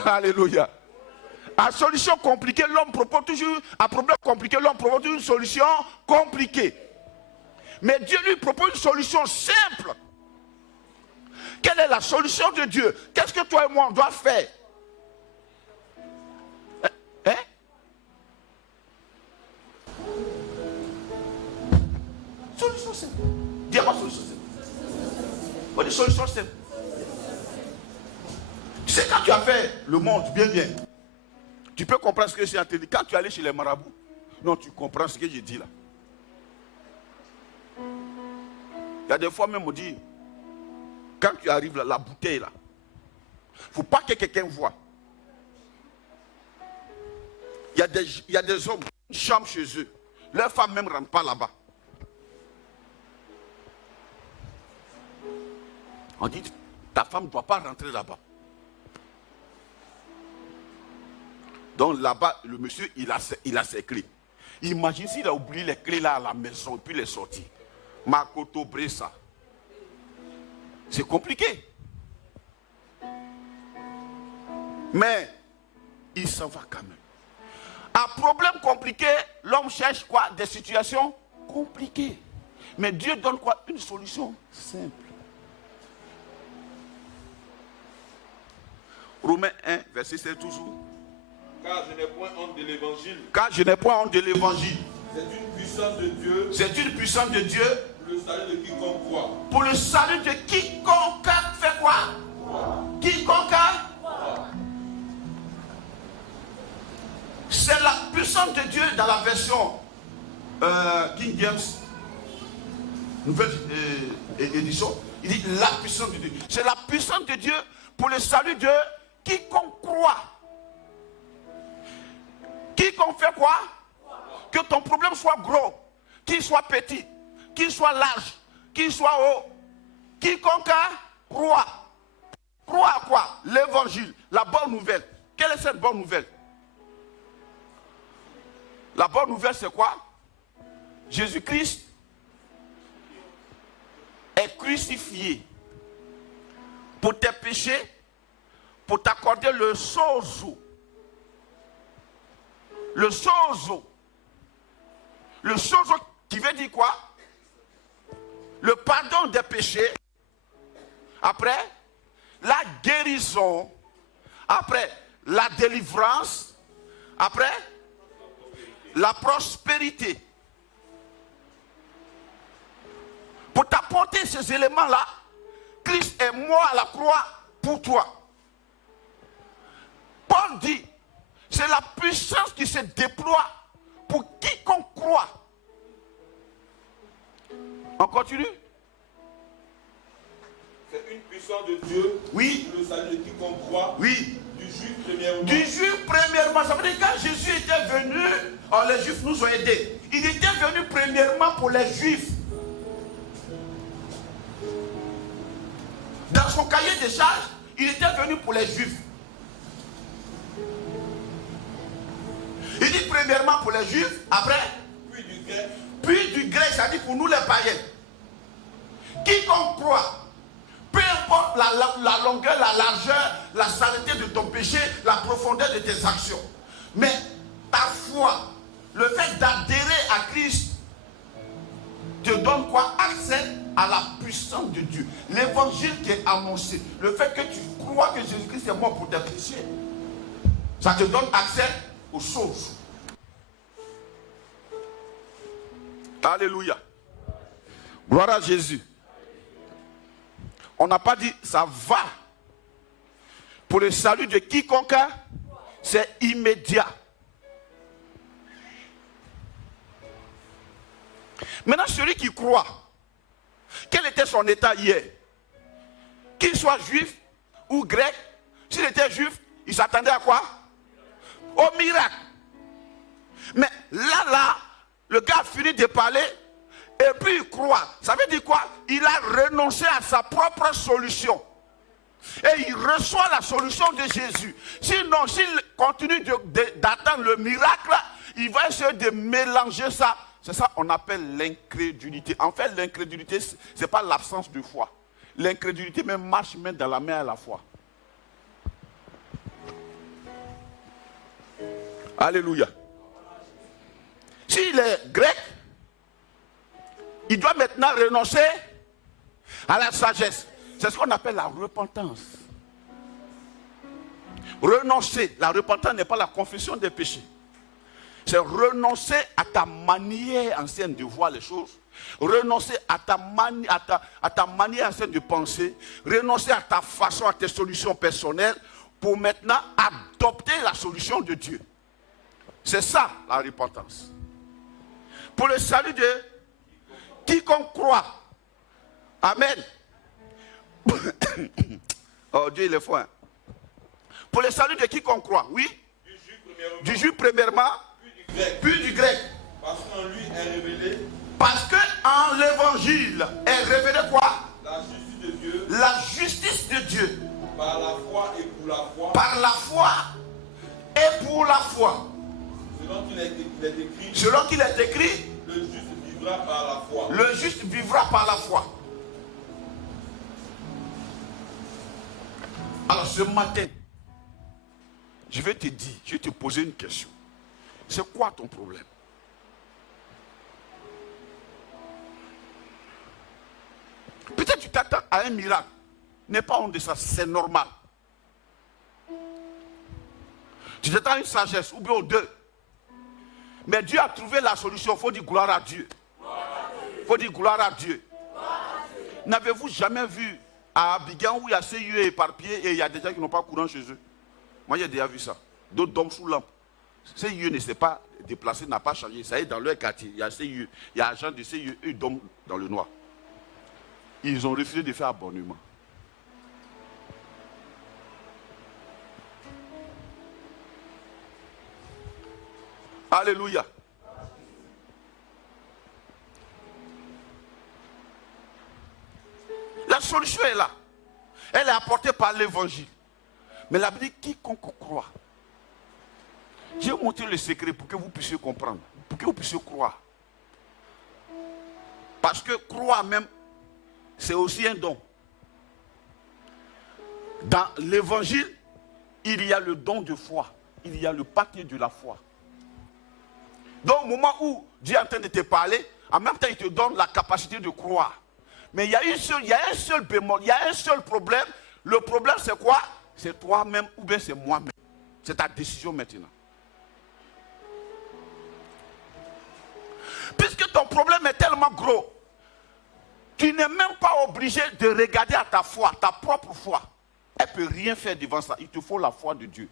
Alléluia. À solution compliquée, l'homme propose toujours, à problème compliqué, l'homme propose toujours une solution compliquée. Mais Dieu lui propose une solution simple. Quelle est la solution de Dieu? Qu'est-ce que toi et moi on doit faire? Hein? Solution simple. Dis-moi solution simple. On dit solution simple. Tu sais, quand tu as fait le monde bien, tu peux comprendre ce que j'ai entendu. Quand tu es allé chez les marabouts, non, tu comprends ce que j'ai dit là. Il y a des fois même on dit, quand tu arrives là, la bouteille là, il ne faut pas que quelqu'un voit. y a des hommes, une chambre chez eux. Leur femme même ne rentre pas là-bas. On dit, ta femme ne doit pas rentrer là-bas. Donc là-bas, le monsieur, il a ses clés. Imagine s'il a oublié les clés là à la maison et puis les sortir. Makoto Bressa. C'est compliqué. Mais il s'en va quand même. À problème compliqué, l'homme cherche quoi? Des situations compliquées. Mais Dieu donne quoi? Une solution simple. Romains 1, verset 7 toujours. Car je n'ai point honte de l'évangile. Car je n'ai point honte de l'évangile. C'est une puissance de Dieu. C'est une puissance de Dieu. Pour le salut de quiconque croit. Pour le salut de quiconque fait quoi? Quiconque. C'est la puissance de Dieu dans la version King James, nouvelle édition. Il dit la puissance de Dieu. C'est la puissance de Dieu pour le salut de quiconque croit. Quiconque fait quoi? Que ton problème soit gros, qu'il soit petit, qu'il soit large, qu'il soit haut. Quiconque croit. Croit à quoi? L'évangile, la bonne nouvelle. Quelle est cette bonne nouvelle? La bonne nouvelle, c'est quoi? Jésus-Christ est crucifié pour tes péchés, pour t'accorder le sozo. Le sozo. Le sozo qui veut dire quoi? Le pardon des péchés. Après, la guérison. Après, la délivrance. Après, la prospérité. Pour t'apporter ces éléments-là, Christ est mort à la croix pour toi. Paul dit, c'est la puissance qui se déploie pour quiconque croit. On continue? C'est une puissance de Dieu. Oui. Pour le salut de quiconque croit. Oui. Du juif premièrement. Du juif premièrement. Ça veut dire que quand Jésus était venu, les juifs nous ont aidés. Il était venu premièrement pour les juifs. Dans son cahier de charges, il était venu pour les juifs. Il dit premièrement pour les juifs, après, puis du grec, ça dit pour nous les païens. Quiconque croit, peu importe la longueur, la largeur, la saleté de ton péché, la profondeur de tes actions. Mais ta foi, le fait d'adhérer à Christ, te donne quoi? Accès à la puissance de Dieu. L'évangile qui est annoncé, le fait que tu crois que Jésus-Christ est mort pour tes péchés, ça te donne accès aux choses. Alléluia. Gloire à Jésus. On n'a pas dit ça va. Pour le salut de quiconque, c'est immédiat. Maintenant, celui qui croit, quel était son état hier? Qu'il soit juif ou grec, s'il était juif, il s'attendait à quoi? Au miracle. Mais là, le gars a fini de parler et puis il croit. Ça veut dire quoi? Il a renoncé à sa propre solution. Et il reçoit la solution de Jésus. Sinon, s'il continue d'attendre le miracle, il va essayer de mélanger ça. C'est ça qu'on appelle l'incrédulité. En fait, l'incrédulité, ce n'est pas l'absence de foi. L'incrédulité même marche main dans la main à la foi. Alléluia. S'il est grec, il doit maintenant renoncer à la sagesse. C'est ce qu'on appelle la repentance. Renoncer. La repentance n'est pas la confession des péchés. C'est renoncer à ta manière ancienne de voir les choses. Renoncer à ta manière ancienne de penser. Renoncer à ta façon, à tes solutions personnelles. Pour maintenant adopter la solution de Dieu. C'est ça la repentance. Pour le salut de quiconque croit. Amen. Oh Dieu il est fort. Hein. Pour le salut de quiconque croit, oui. Du juif premièrement, puis du grec. puis du grec. Parce qu'en lui est révélé Parce que en l'évangile est révélé quoi? la justice de Dieu La justice de Dieu. par la foi et pour la foi. Par la foi et pour la foi. Selon qu'il est écrit, Selon qu'il est écrit, le juste vivra par la foi. le juste vivra par la foi. Alors ce matin, je vais te dire, je vais te poser une question. C'est quoi ton problème? Peut-être tu t'attends à un miracle. N'aie pas honte de ça, c'est normal. Tu t'attends à une sagesse ou bien aux deux. Mais Dieu a trouvé la solution. Il faut dire gloire à Dieu. Il faut dire gloire à Dieu. N'avez-vous jamais vu à Abidjan où il y a CIE éparpillé et il y a des gens qui n'ont pas courant chez eux? Moi j'ai déjà vu ça. D'autres dorment sous lampe. CIE ne s'est pas déplacé, n'a pas changé. Ça y est, dans leur quartier, il y a CIE. Il y a agent de CIE, eux ils dorment dans le noir. Ils ont refusé de faire abonnement. Alléluia. La solution est là. Elle est apportée par l'évangile. Mais la Bible dit quiconque croit. J'ai montré le secret pour que vous puissiez comprendre. Pour que vous puissiez croire. Parce que croire même, c'est aussi un don. Dans l'évangile, il y a le don de foi. Il y a le paquet de la foi. Donc au moment où Dieu est en train de te parler, en même temps il te donne la capacité de croire. Mais il y a un seul bémol, il y a un seul problème. Le problème c'est quoi? C'est toi-même ou bien c'est moi-même. C'est ta décision maintenant. Puisque ton problème est tellement gros, tu n'es même pas obligé de regarder à ta foi, ta propre foi. Elle ne peut rien faire devant ça. Il te faut la foi de Dieu.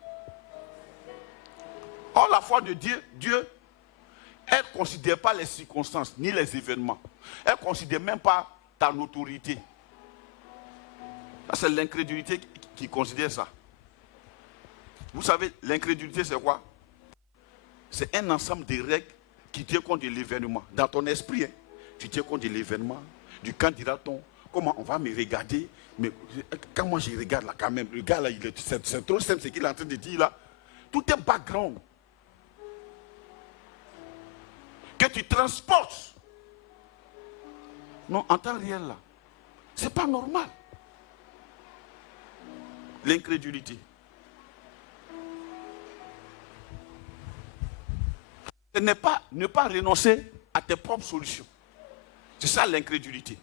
Or la foi de Dieu, elle ne considère pas les circonstances ni les événements. Elle ne considère même pas ta autorité. Ça, c'est l'incrédulité qui considère ça. Vous savez, l'incrédulité, c'est quoi? C'est un ensemble de règles qui tient compte de l'événement. Dans ton esprit, hein, tu tiens compte de l'événement, du quand dira-t-on, comment on va me regarder. Mais quand moi je regarde là, quand même, le gars là, c'est trop simple ce qu'il est en train de dire là. Tout est background. Que tu transportes. Non, en temps réel là. C'est pas normal. L'incrédulité. Ce n'est pas ne pas renoncer à tes propres solutions. C'est ça l'incrédulité.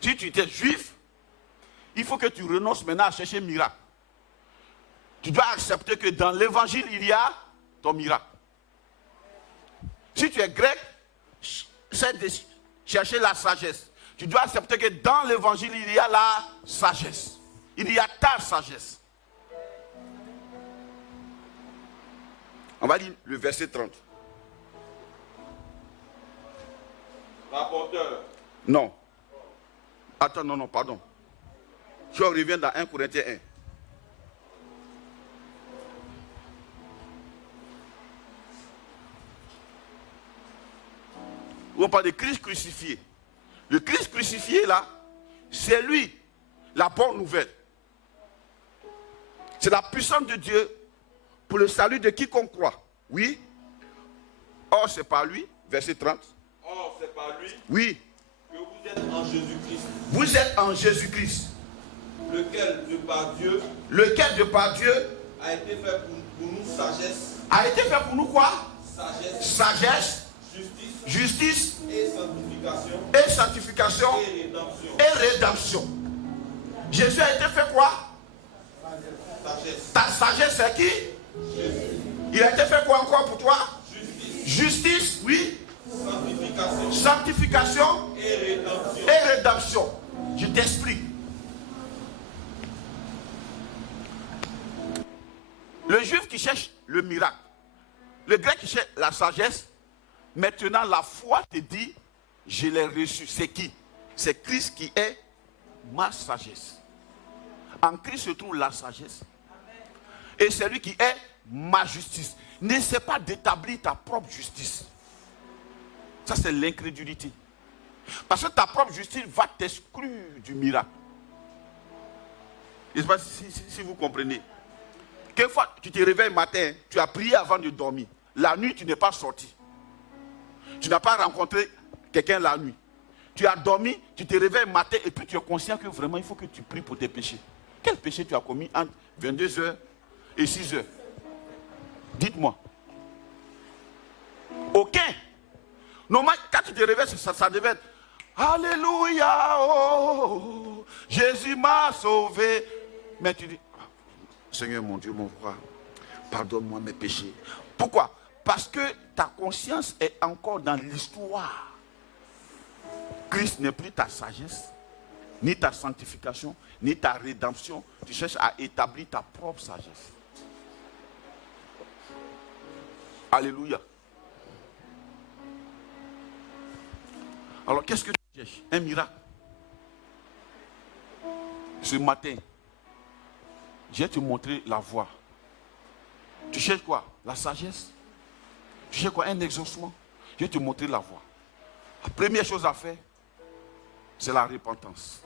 Si tu étais juif, il faut que tu renonces maintenant à chercher miracle. Tu dois accepter que dans l'évangile, il y a ton miracle. Si tu es grec, c'est de chercher la sagesse. Tu dois accepter que dans l'évangile, il y a la sagesse. Il y a ta sagesse. On va lire le verset 30. Rapporteur. Non. Attends, non, pardon. Je reviens dans 1 Corinthiens 1. On parle de Christ crucifié. Le Christ crucifié là, c'est lui, la bonne nouvelle. C'est la puissance de Dieu pour le salut de quiconque croit. Oui. Or, c'est par lui, verset 30. Or, c'est par lui Oui. que vous êtes en Jésus-Christ. Vous êtes en Jésus-Christ. Lequel, de par Dieu, Lequel de par Dieu a été fait pour nous sagesse. a été fait pour nous quoi? Sagesse. Sagesse, Justice. justice Et sanctification. et sanctification Et rédemption. et rédemption. Jésus a été fait quoi? Sagesse. Ta sagesse c'est qui? Jésus. Il a été fait quoi encore pour toi? Justice. Justice, oui. Sanctification. Sanctification Et rédemption. et rédemption. Je t'explique. Le juif qui cherche le miracle, le grec qui cherche la sagesse, maintenant la foi te dit, je l'ai reçu. C'est qui? C'est Christ qui est ma sagesse. En Christ se trouve la sagesse. Et c'est lui qui est ma justice. n'essaie pas d'établir ta propre justice. Ça, c'est l'incrédulité. Parce que ta propre justice va t'exclure du miracle. Je ne sais pas si vous comprenez. Quelquefois, tu te réveilles le matin, tu as prié avant de dormir. La nuit, tu n'es pas sorti. Tu n'as pas rencontré quelqu'un la nuit. Tu as dormi, tu te réveilles le matin et puis tu es conscient que vraiment, il faut que tu pries pour tes péchés. Quel péché tu as commis entre 22h et 6h? Dites-moi. Aucun. Normalement, quand tu te réveilles, ça devait être Alléluia, oh, Jésus m'a sauvé. Mais tu dis, Seigneur mon Dieu, mon roi, pardonne-moi mes péchés. Pourquoi? Parce que ta conscience est encore dans l'histoire. Christ n'est plus ta sagesse, ni ta sanctification, ni ta rédemption. Tu cherches à établir ta propre sagesse. Alléluia. Alors qu'est-ce que tu cherches? Un miracle. Ce matin, je vais te montrer la voie. Tu cherches quoi? La sagesse? Tu cherches quoi? Un exaucement? Je vais te montrer la voie. La première chose à faire, c'est la repentance.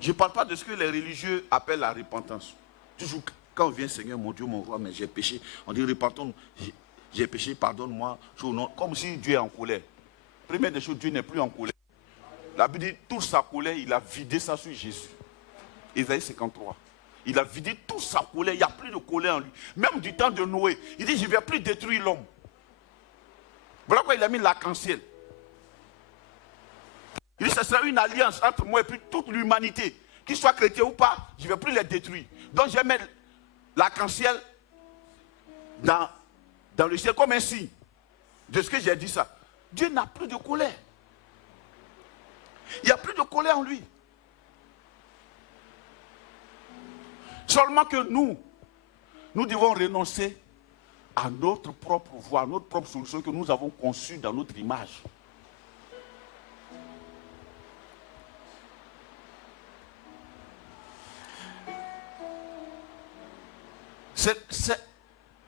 Je ne parle pas de ce que les religieux appellent la repentance. Toujours quand on vient, Seigneur, mon Dieu, mon roi, mais j'ai péché. On dit, repentons, j'ai péché, pardonne-moi. Comme si Dieu est en colère. Première des choses, Dieu n'est plus en colère. La Bible dit, toute sa colère, il a vidé ça sur Jésus. Ésaïe 53. Il a vidé toute sa colère, il n'y a plus de colère en lui. Même du temps de Noé, il dit, je ne vais plus détruire l'homme. Voilà pourquoi il a mis l'arc-en-ciel. Il dit, ce sera une alliance entre moi et puis toute l'humanité. Qu'ils soient chrétiens ou pas, je ne vais plus les détruire. Donc je vais mettre l'arc-en-ciel dans le ciel comme un signe de ce que j'ai dit ça. Dieu n'a plus de colère. Il n'y a plus de colère en lui. Seulement que nous devons renoncer à notre propre voie, à notre propre solution que nous avons conçue dans notre image.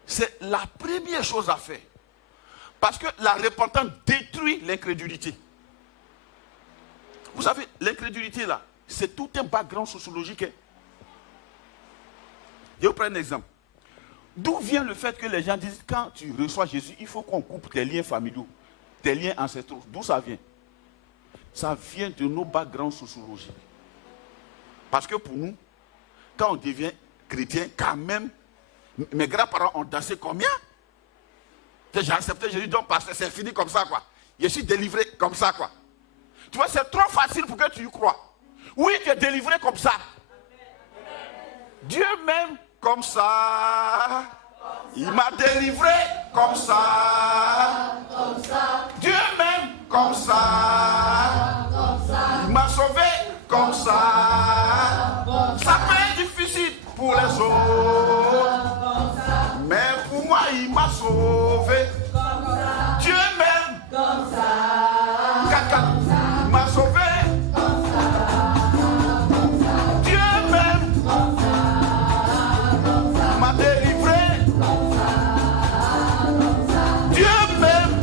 C'est la première chose à faire. Parce que la repentance détruit l'incrédulité. Vous savez, l'incrédulité là, c'est tout un background sociologique. Je vais vous prendre un exemple. D'où vient le fait que les gens disent, quand tu reçois Jésus, il faut qu'on coupe tes liens familiaux, tes liens ancestraux. D'où ça vient? Ça vient de nos backgrounds sociologiques. Parce que pour nous, quand on devient chrétien, quand même, mes grands-parents ont dansé combien? J'ai accepté Jésus, donc parce que c'est fini comme ça, quoi. Je suis délivré comme ça, quoi. Tu vois, c'est trop facile pour que tu y crois. Oui, tu es délivré comme ça. Dieu m'aime comme ça. Il m'a délivré comme ça. Dieu m'aime comme ça. Il m'a sauvé comme ça. Ça peut être difficile pour les autres. Mais pour moi, il m'a sauvé. Dieu m'aime comme ça. Il m'a sauvé. Dieu m'aime. Il m'a délivré. Dieu m'aime.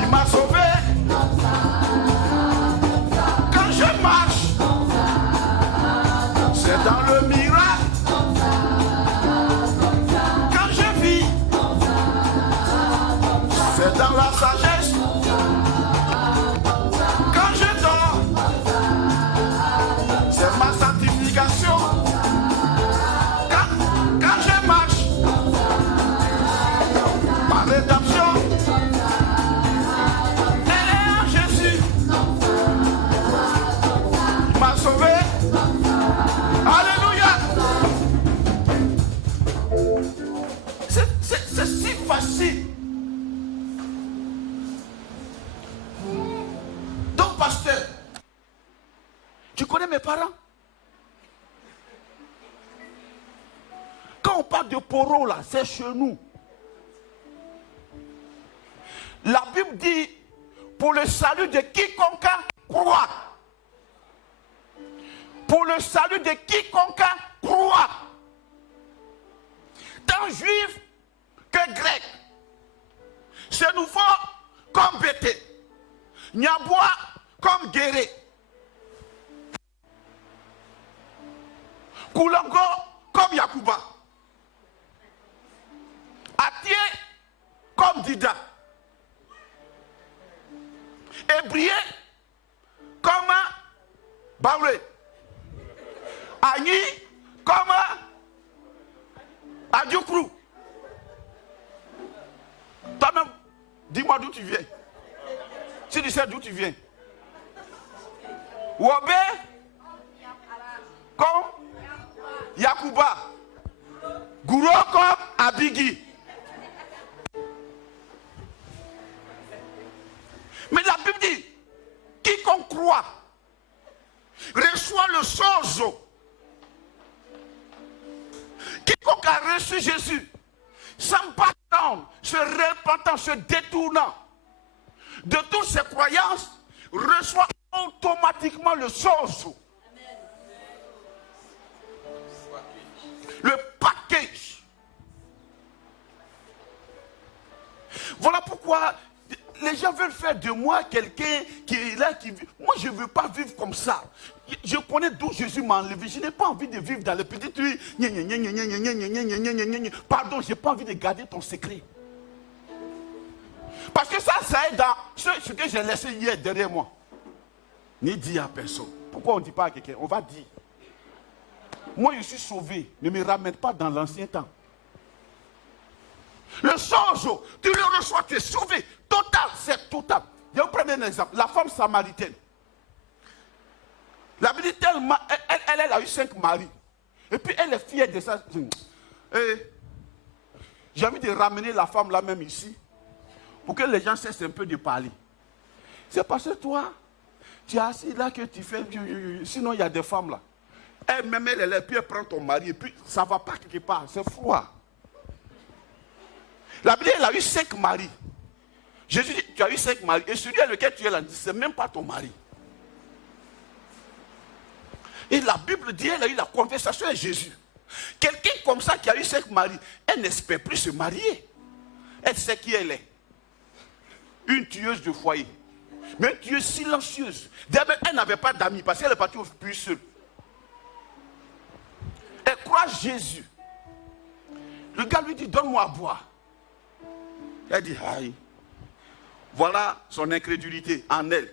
Il m'a sauvé. Quand je marche, c'est dans le miracle. C'est dans la sagesse. Quand je dors, c'est ma sanctification. Quand je marche, ma rédemption. Et Jésus m'a sauvé. Alléluia. C'est si facile. Pasteur, tu connais mes parents? Quand on parle de poro là, c'est chez nous. La Bible dit, pour le salut de quiconque croit. Pour le salut de quiconque croit. Dans tant juif que grec. C'est nouveau comme Bété. Niabois comme Guéré. Koulango comme Yakuba. Atié comme Dida. Ébrié comme Baoulé. Agni comme Adiokrou. Toi-même, dis-moi d'où tu viens. Si tu sais d'où tu viens. Wobé comme Yakuba. Gouro comme Abigui. Mais la Bible dit, quiconque croit reçoit le sozo. Quiconque a reçu Jésus, sans pardon, se repentant, se détournant de toutes ses croyances, reçoit automatiquement le sozo. Le package. Voilà pourquoi les gens veulent faire de moi quelqu'un qui est là, qui vit. Moi, je ne veux pas vivre comme ça. Je connais d'où Jésus m'a enlevé. Je n'ai pas envie de vivre dans les petites rues. Pardon, je n'ai pas envie de garder ton secret. Parce que ça aide dans ce que j'ai laissé hier derrière moi. Ni dit à personne. Pourquoi on ne dit pas à quelqu'un? On va dire. Moi, je suis sauvé. Ne me ramène pas dans l'ancien temps. Le sozo, tu le reçois, tu es sauvé. Total, c'est total. Je vais vous prendre un exemple. La femme samaritaine. La Bible dit tellement, elle a eu 5 maris. Et puis elle est fière de ça. J'ai envie de ramener la femme là même ici. Pour que les gens cessent un peu de parler. C'est parce que toi, tu es assis là que tu fais. Sinon, il y a des femmes là. Elle-même, elle est là, puis elle prend ton mari. Et puis ça ne va pas quelque part. C'est froid. La Bible, elle a eu 5 maris. Jésus dit, tu as eu 5 maris. Et celui avec lequel tu es là, ce n'est même pas ton mari. Et la Bible dit, elle a eu la conversation avec Jésus. Quelqu'un comme ça qui a eu 5 maris, elle n'espère plus se marier. Elle sait qui elle est. Une tueuse de foyer. Mais une tueuse silencieuse. D'abord, elle n'avait pas d'amis parce qu'elle est partie au puits seule. Elle croit Jésus. Le gars lui dit, donne-moi à boire. Elle dit, aïe. Voilà son incrédulité en elle.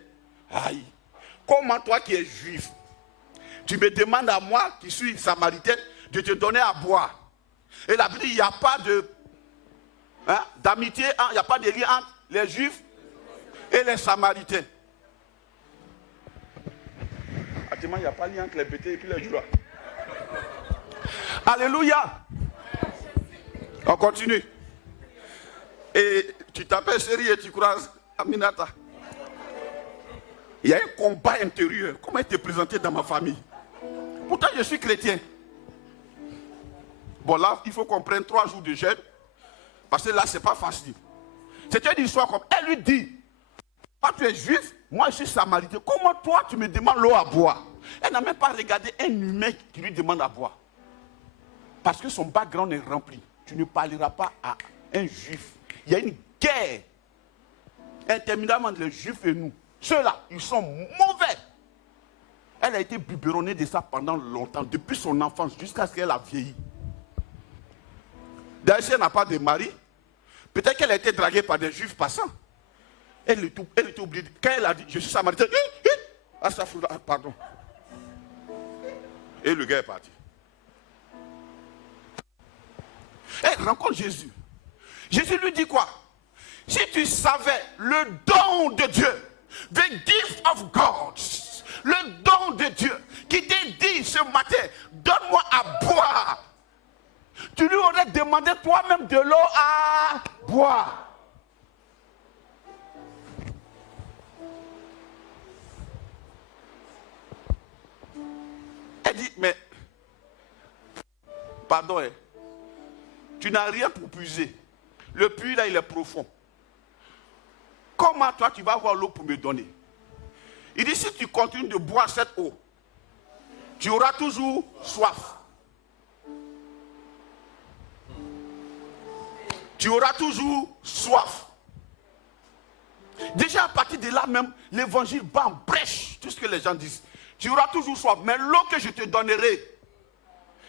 Aïe. Comment toi qui es juif, tu me demandes à moi qui suis samaritaine de te donner à boire. Et la Bible dit, il n'y a pas d'amitié, il n'y a pas de lien entre les juifs et les samaritains. Actuellement, il n'y a pas de lien entre les bêtés et puis les juifs. Alléluia. On continue. Et tu t'appelles Série et tu croises Aminata. Il y a un combat intérieur. Comment te présenter dans ma famille? Pourtant, je suis chrétien. Bon, là, il faut qu'on prenne 3 jours de jeûne. Parce que là, ce n'est pas facile. C'est une histoire comme elle lui dit, toi tu es juif, moi je suis samaritain. Comment toi tu me demandes l'eau à boire? Elle n'a même pas regardé un humain qui lui demande à boire. Parce que son background est rempli. Tu ne parleras pas à un juif. Il y a une guerre interminable entre les juifs et nous. Ceux-là, ils sont mauvais. Elle a été biberonnée de ça pendant longtemps, depuis son enfance jusqu'à ce qu'elle a vieilli. D'ailleurs, si elle n'a pas de mari, peut-être qu'elle a été draguée par des juifs passants. Elle était oubliée. Quand elle a dit, je suis samaritain, pardon. Et le gars est parti. Elle rencontre Jésus. Jésus lui dit quoi? Si tu savais le don de Dieu, the gift of God, le don de Dieu, qui t'a dit ce matin, donne-moi à boire, tu lui aurais demandé toi-même de l'eau à boire. Elle dit, mais, pardon, tu n'as rien pour puiser. Le puits là, il est profond. Comment toi, tu vas avoir l'eau pour me donner? Il dit, si tu continues de boire cette eau, tu auras toujours soif. Tu auras toujours soif. Déjà à partir de là même, l'évangile bat en brèche tout ce que les gens disent. Tu auras toujours soif, mais l'eau que je te donnerai,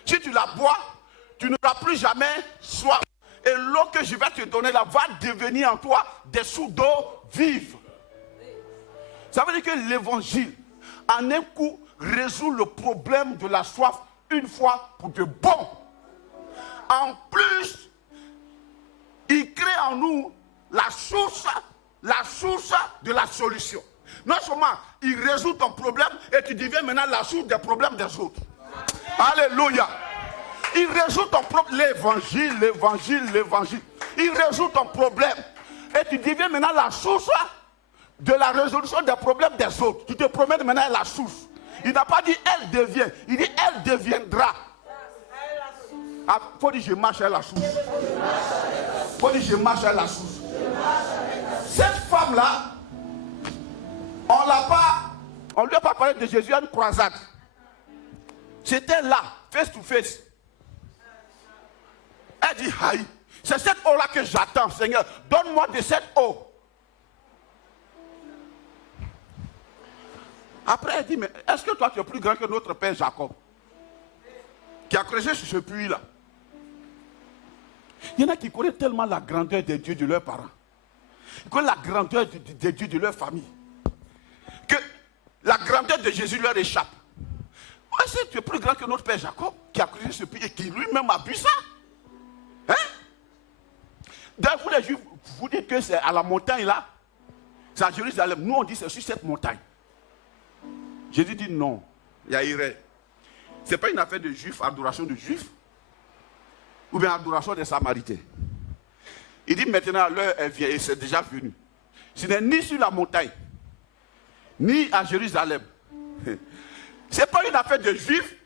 si tu la bois, tu n'auras plus jamais soif. Et l'eau que je vais te donner là va devenir en toi des sources d'eau vive. Ça veut dire que l'évangile, en un coup, résout le problème de la soif une fois pour de bon. En plus, il crée en nous la source de la solution. Non seulement il résout ton problème et tu deviens maintenant la source des problèmes des autres. Alléluia. Il résout ton problème. L'évangile. Il résout ton problème. Et tu deviens maintenant la source de la résolution des problèmes des autres. Tu te promènes maintenant à la source. Il n'a pas dit elle devient. Il dit elle deviendra. Il faut dire je marche à la source. Il faut dire je marche à la source. Cette femme-là, on ne lui a pas parlé de Jésus à une croisade. C'était là, face to face. Elle dit, aïe, c'est cette eau-là que j'attends, Seigneur. Donne-moi de cette eau. Après, elle dit, mais est-ce que toi tu es plus grand que notre père Jacob, qui a creusé sur ce puits-là? Il y en a qui connaissent tellement la grandeur des dieux de leurs parents. Ils connaissent la grandeur des dieux de leur famille. Que la grandeur de Jésus leur échappe. Est-ce que tu es plus grand que notre père Jacob, qui a creusé ce puits et qui lui-même a bu ça? Hein? D'ailleurs, vous les Juifs, vous dites que c'est à la montagne là. C'est à Jérusalem. Nous on dit c'est sur cette montagne. Jésus dit non, il y a Iré. Ce n'est pas une affaire de Juifs, adoration de Juifs, ou bien adoration des Samaritains. Il dit maintenant l'heure est vient et c'est déjà venu. Ce n'est ni sur la montagne, ni à Jérusalem. Ce n'est pas une affaire de Juifs,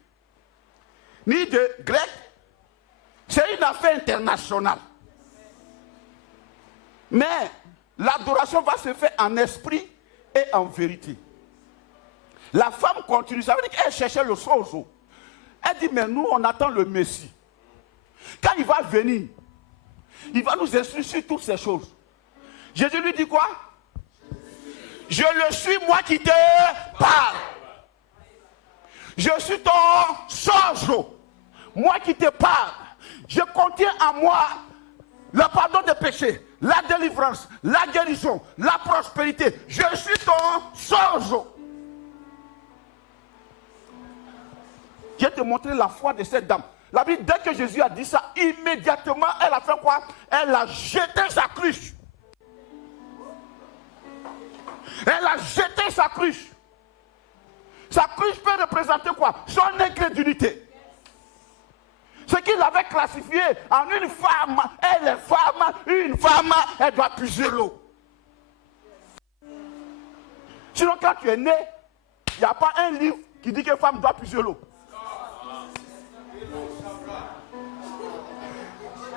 ni de Grecs. C'est une affaire internationale. Mais l'adoration va se faire en esprit et en vérité. La femme continue, ça veut dire qu'elle cherchait le sozo. Elle dit, mais nous, on attend le Messie. Quand il va venir, il va nous instruire sur toutes ces choses. Jésus lui dit quoi? Je le suis, moi qui te parle. Je suis ton sozo. Moi qui te parle. Je contiens en moi le pardon des péchés, la délivrance, la guérison, la prospérité. Je suis ton sozo. Je vais te montrer la foi de cette dame. La Bible, dès que Jésus a dit ça, immédiatement, elle a fait quoi? Elle a jeté sa cruche. Elle a jeté sa cruche. Sa cruche peut représenter quoi? Son incrédulité. Ce qu'il avait classifié en une femme, elle est femme, une femme, elle doit puiser l'eau. Sinon, quand tu es né, il n'y a pas un livre qui dit que femme doit puiser l'eau.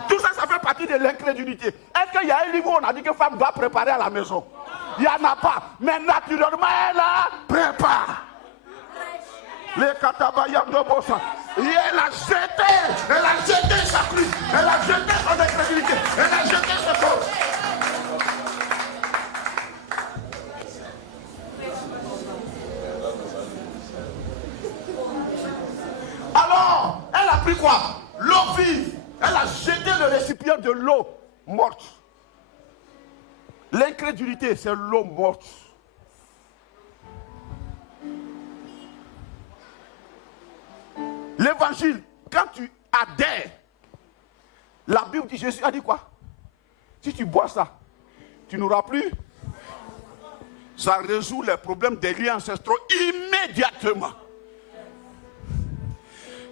Tout ça, ça fait partie de l'incrédulité. Est-ce qu'il y a un livre où on a dit que femme doit préparer à la maison? Il n'y en a pas. Mais naturellement, elle la prépare. Les katabayam de Bossa. Et elle a jeté sa cruche. Elle a jeté son incrédulité. Elle a jeté ses choses. Alors, elle a pris quoi? L'eau vive. Elle a jeté le récipient de l'eau morte. L'incrédulité, c'est l'eau morte. L'évangile, quand tu adhères, la Bible dit, Jésus a dit quoi? Si tu bois ça, tu n'auras plus. Ça résout les problèmes des liens ancestraux immédiatement.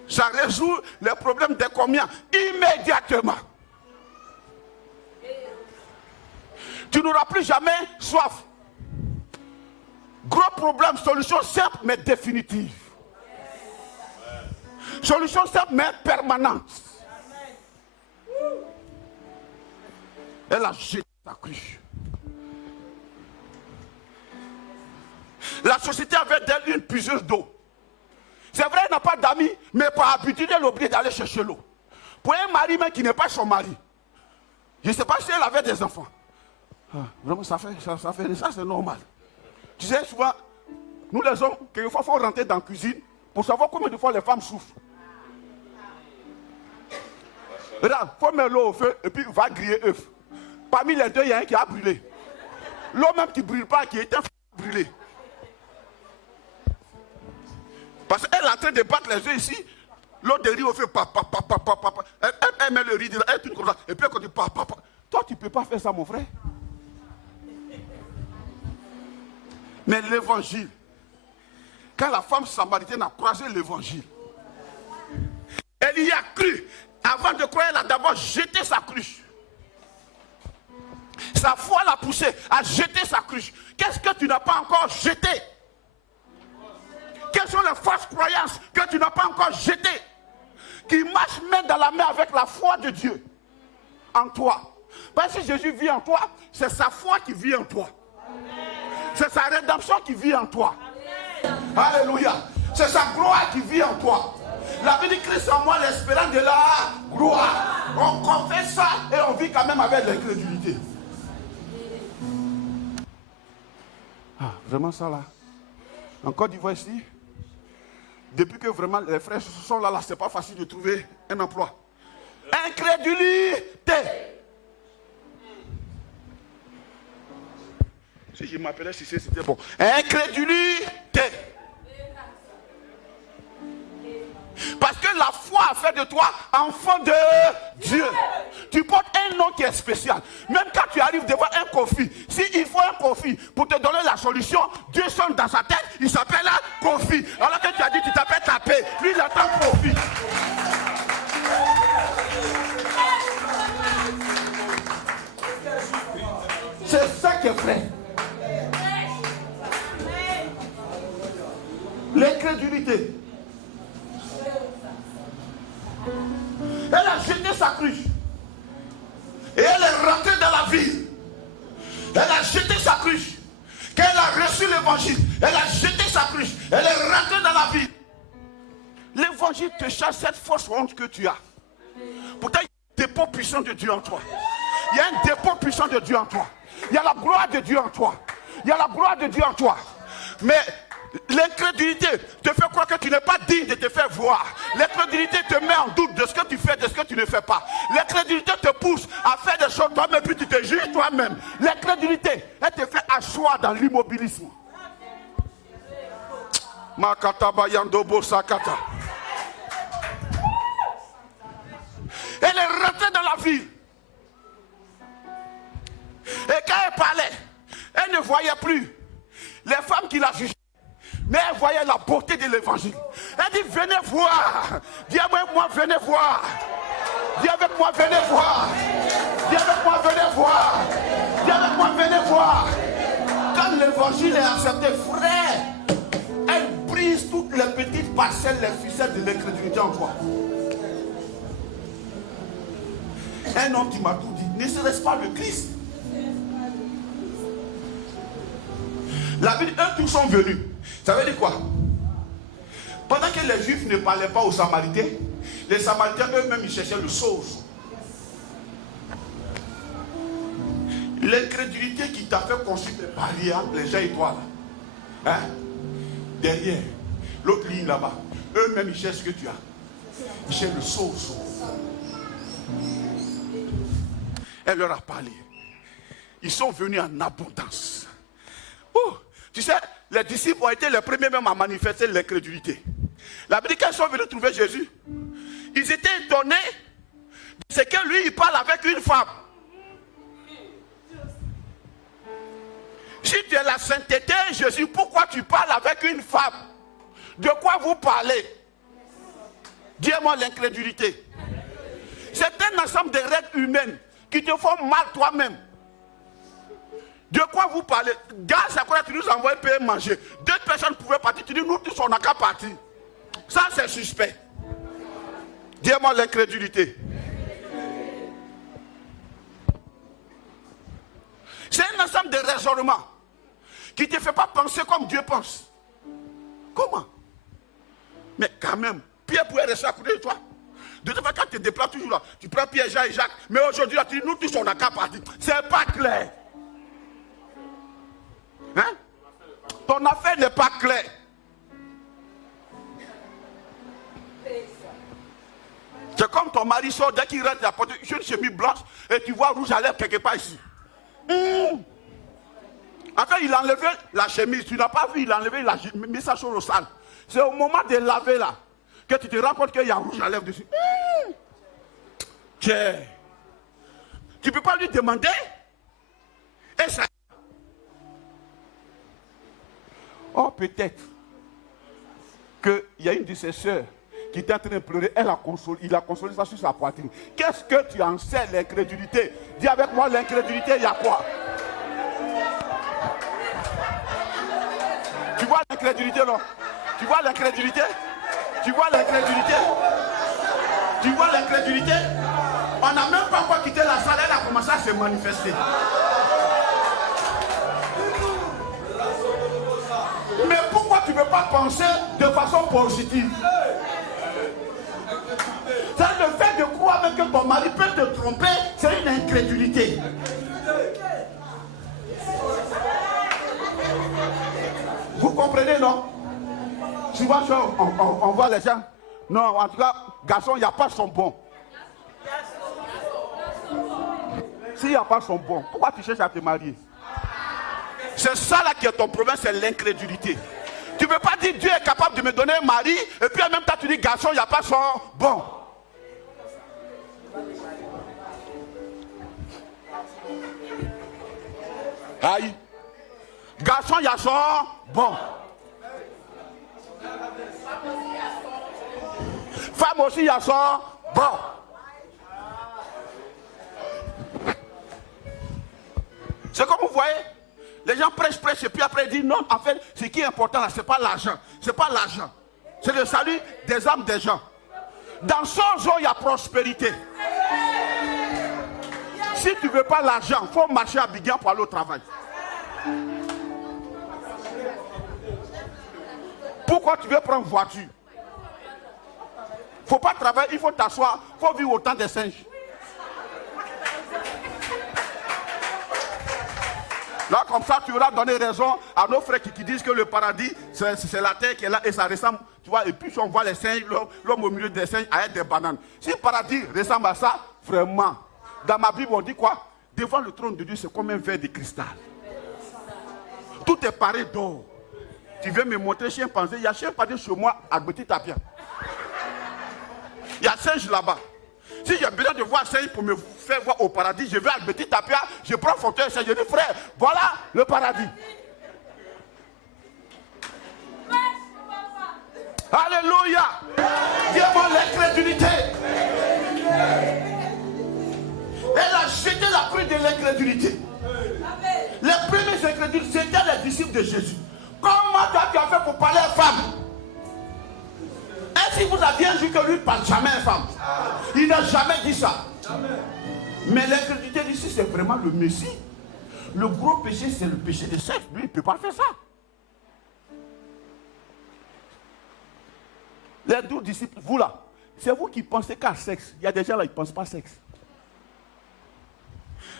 Ça résout les problèmes des communs immédiatement. Tu n'auras plus jamais soif. Gros problème, solution simple mais définitive. Solution simple mais permanente. Elle a jeté sa cruche. La société avait d'elle une puiseuse d'eau. C'est vrai, elle n'a pas d'amis, mais par habitude, elle est obligée d'aller chercher l'eau. Pour un mari même qui n'est pas son mari, Je ne sais pas si elle avait des enfants. Vraiment, ça c'est normal. Tu sais, souvent, nous les hommes, quelquefois, il faut rentrer dans la cuisine pour savoir combien de fois les femmes souffrent. Regarde, il faut mettre l'eau au feu et puis va griller œuf. Parmi les deux, il y a un qui a brûlé. L'eau même qui ne brûle pas, qui est brûlé. Parce qu'elle est en train de battre les œufs ici. L'eau de riz au feu, elle met le riz dedans, elle tourne comme ça. Et puis elle continue, Toi, tu ne peux pas faire ça, mon frère. Mais l'évangile, quand la femme samaritaine a croisé l'évangile, elle y a cru. Avant de croire, elle a d'abord jeté sa cruche. Sa foi l'a poussée à jeter sa cruche. Qu'est-ce que tu n'as pas encore jeté? Quelles sont les fausses croyances que tu n'as pas encore jetées, qui marchent main dans la main avec la foi de Dieu en toi? Parce que si Jésus vit en toi, c'est sa foi qui vit en toi. C'est sa rédemption qui vit en toi. Alléluia. C'est sa gloire qui vit en toi. La vie de Christ en moi, l'espérance de la gloire. On confesse ça et on vit quand même avec l'incrédulité. Vraiment ça là. En Côte d'Ivoire ici, depuis que vraiment les frères sont là, c'est pas facile de trouver un emploi. Incrédulité. Si je m'appelais Cissé, c'était bon. Incrédulité. Parce que la foi a fait de toi enfant de Dieu. Tu portes un nom qui est spécial. Même quand tu arrives devant un conflit, s'il faut un conflit pour te donner la solution, Dieu sonne dans sa tête, il s'appelle un conflit. Alors que tu as dit tu t'appelles ta paix, lui il attend conflit. C'est ça qui est vrai. L'incrédulité. Elle a jeté sa cruche. Et elle est rentrée dans la ville. Elle a jeté sa cruche. Quand elle a reçu l'évangile, elle a jeté sa cruche. Elle est rentrée dans la ville. L'évangile te chasse cette fausse honte que tu as. Pourtant, il y a un dépôt puissant de Dieu en toi. Il y a un dépôt puissant de Dieu en toi. Il y a la gloire de Dieu en toi. Il y a la gloire de Dieu en toi. Mais l'incrédulité te fait croire que tu n'es pas digne de te faire voir. L'incrédulité te met en doute de ce que tu fais, de ce que tu ne fais pas. L'incrédulité te pousse à faire des choses toi-même, puis tu te juges toi-même. L'incrédulité, elle te fait asseoir dans l'immobilisme. Makataba yandobo sakata. Elle est rentrée dans la ville. Et quand elle parlait, elle ne voyait plus les femmes qui la jugeaient. Mais elle voyait la beauté de l'évangile. Elle dit, venez voir. Dis avec moi, venez voir. Dis avec moi, venez voir. Dis avec moi, venez voir. Dis avec moi, venez voir. Quand l'évangile est accepté, frère, elle brise toutes les petites parcelles, les ficelles de l'incrédulité en toi. Un homme qui m'a tout dit, ne serait-ce pas le Christ? La Bible, eux tous sont venus. Ça veut dire quoi? Pendant que les Juifs ne parlaient pas aux Samaritains, les Samaritains eux-mêmes ils cherchaient le sauce. L'incrédulité qui t'a fait construire des barrières entre les gens et toi là. Hein? Derrière, l'autre ligne là-bas, eux-mêmes ils cherchent ce que tu as. Ils cherchent le sauce. Elle leur a parlé. Ils sont venus en abondance. Oh, tu sais, les disciples ont été les premiers même à manifester l'incrédulité. La Bible dit qu'ils sont venus trouver Jésus. Ils étaient étonnés. C'est que lui, il parle avec une femme. Si tu es la sainteté, Jésus, pourquoi tu parles avec une femme? De quoi vous parlez? Dis-moi l'incrédulité. C'est un ensemble de règles humaines qui te font mal toi-même. De quoi vous parlez? Gars, c'est quoi tu nous envoies payer manger? Deux personnes pouvaient partir. Tu dis, nous tous on n'a qu'à partir. Ça, c'est suspect. Dis-moi l'incrédulité. C'est un ensemble de raisonnements qui ne te fait pas penser comme Dieu pense. Comment? Mais quand même, Pierre pouvait rester à côté de toi. De toute façon, quand tu te déplaces toujours là, tu prends Pierre, Jean et Jacques. Mais aujourd'hui, là, tu dis, nous tous, on n'a qu'à partir. C'est pas clair. Hein? Ton affaire n'est pas claire. C'est comme ton mari sort, dès qu'il rentre, il a porté une chemise blanche et tu vois rouge à lèvres quelque part ici. Après, il a enlevé la chemise. Tu n'as pas vu, il a enlevé, il a mis sa chose au sale. C'est au moment de laver là que tu te rends compte qu'il y a rouge à lèvres dessus. Tiens. Tu ne peux pas lui demander. Et ça. Oh, peut-être qu'il y a une de ses sœurs qui était en train de pleurer, il a consolé ça sur sa poitrine. Qu'est-ce que tu en sais, l'incrédulité? Dis avec moi, l'incrédulité, il y a quoi? Tu vois l'incrédulité, non? Tu vois l'incrédulité? Tu vois l'incrédulité? Tu vois l'incrédulité? On n'a même pas encore quitté la salle, elle a commencé à se manifester. Mais pourquoi tu ne peux pas penser de façon positive? C'est le fait de croire même que ton mari peut te tromper, c'est une incrédulité. Vous comprenez, non? Souvent, on voit les gens. Non, en tout cas, garçon, il n'y a pas son bon. S'il n'y a pas son bon, pourquoi tu cherches à te marier? C'est ça là qui est ton problème, c'est l'incrédulité. Tu ne peux pas dire Dieu est capable de me donner un mari, et puis en même temps tu dis garçon, il n'y a pas son bon. Aïe. Garçon, il y a son bon. Femme aussi, il y a son bon. C'est comme vous voyez, les gens prêchent, et puis après ils disent non, en fait, ce qui est important là, ce n'est pas l'argent. C'est pas l'argent. C'est le salut des âmes des gens. Dans son jour, il y a prospérité. Si tu ne veux pas l'argent, il faut marcher à Biguin pour aller au travail. Pourquoi tu veux prendre voiture? Il ne faut pas travailler, il faut t'asseoir, il faut vivre au temps des singes. Là, comme ça, tu auras donné raison à nos frères qui disent que le paradis, c'est la terre qui est là et ça ressemble, tu vois, et puis on voit les singes, l'homme au milieu des singes avec des bananes. Si le paradis ressemble à ça, vraiment, dans ma Bible, on dit quoi? Devant le trône de Dieu, c'est comme un verre de cristal. Tout est paré d'or. Tu veux me montrer chimpanzé? Il y a chimpanzé chez moi à Petit Tapia. Il y a singe là-bas. Si j'ai besoin de voir singe pour me faire voir au paradis, je vais à Petit Tapia, je prends fauteuil, je dis frère, voilà le paradis. Alléluia. Dis-moi l'incrédulité. Elle a jeté la pluie de l'incrédulité. Les premiers incrédules, c'était les disciples de Jésus. Comment toi tu as fait pour parler à une femme? Est-ce qu'il vous a bien dit que lui ne parle jamais à une femme? Il n'a jamais dit ça. Mais l'incrédulité d'ici, c'est vraiment le Messie. Le gros péché, c'est le péché de sexe. Lui, il ne peut pas faire ça. Les 12 disciples, vous là, c'est vous qui pensez qu'à sexe. Il y a des gens là, ils ne pensent pas à sexe.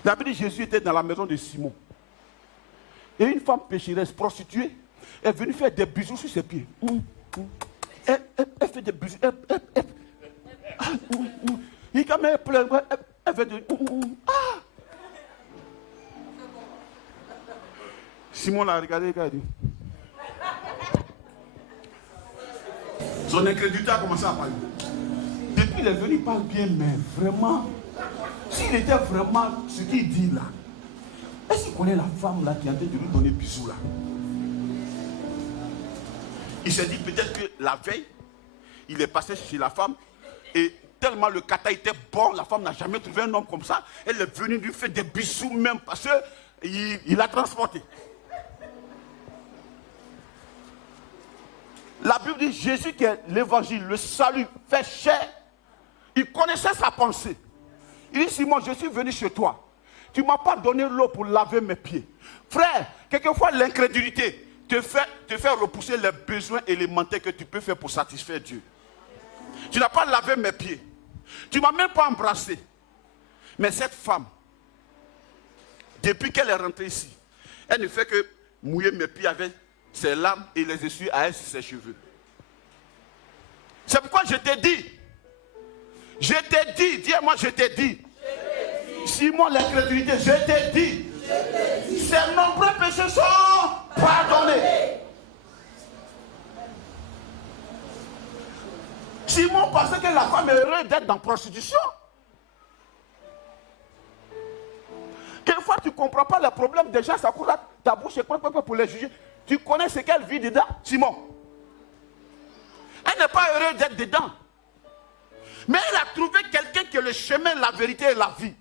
La Bible dit Jésus était dans la maison de Simon. Et une femme pécheresse, prostituée, est venue faire des bisous sur ses pieds. Elle fait des bisous. Et quand elle pleure, elle fait des... Simon l'a regardé et il a dit... Son incrédulité a commencé à parler. Depuis il est venu, il parle bien, mais vraiment, s'il était vraiment ce qu'il dit là, est-ce qu'il connaît la femme là qui est en train de lui donner bisous là? Il s'est dit peut-être que la veille, il est passé chez la femme et tellement le kata était bon, la femme n'a jamais trouvé un homme comme ça. Elle est venue lui faire des bisous même parce qu'il l'a transporté. La Bible dit Jésus qui est l'évangile, le salut fait chair. Il connaissait sa pensée. Il dit Simon, je suis venu chez toi. Tu ne m'as pas donné l'eau pour laver mes pieds. Frère, quelquefois l'incrédulité te fait repousser les besoins élémentaires que tu peux faire pour satisfaire Dieu. Tu n'as pas lavé mes pieds. Tu ne m'as même pas embrassé. Mais cette femme, depuis qu'elle est rentrée ici, elle ne fait que mouiller mes pieds avec ses larmes et les essuyer à elle sur ses cheveux. C'est pourquoi je t'ai dit, dis-moi, je t'ai dit. Simon, l'incrédulité, je t'ai dit. Ses nombreux péchés sont pardonnés. Simon pensait que la femme est heureuse d'être dans la prostitution. Quelquefois, tu ne comprends pas le problème des gens, ça court là, ta bouche est pour les juger. Tu connais ce qu'elle vit dedans, Simon. Elle n'est pas heureuse d'être dedans. Mais elle a trouvé quelqu'un qui est le chemin, la vérité et la vie.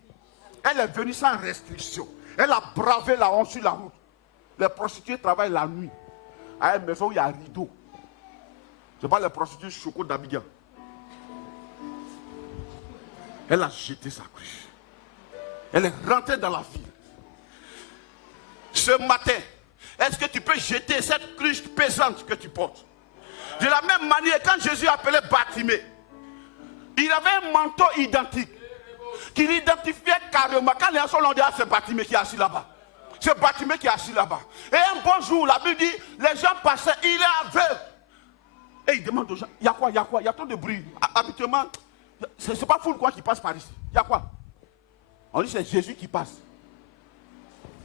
Elle est venue sans restriction. Elle a bravé la honte sur la route. Les prostituées travaillent la nuit. À une maison où il y a un rideau. Je parle des prostituées Choco d'Abidjan. Elle a jeté sa cruche. Elle est rentrée dans la ville. Ce matin, est-ce que tu peux jeter cette cruche pesante que tu portes? De la même manière, quand Jésus appelait Bartimée, il avait un manteau identique qu'il identifiait carrément. Quand les gens l'ont dit, c'est Bartimée qui est assis là-bas. C'est Bartimée qui est assis là-bas. Et un bon jour, la Bible dit, les gens passaient, il est aveugle. Et il demande aux gens, il y a quoi, il y a quoi? Il y a trop de bruit. Habituellement, c'est pas fou quoi qui passe par ici. Il y a quoi? On dit c'est Jésus qui passe.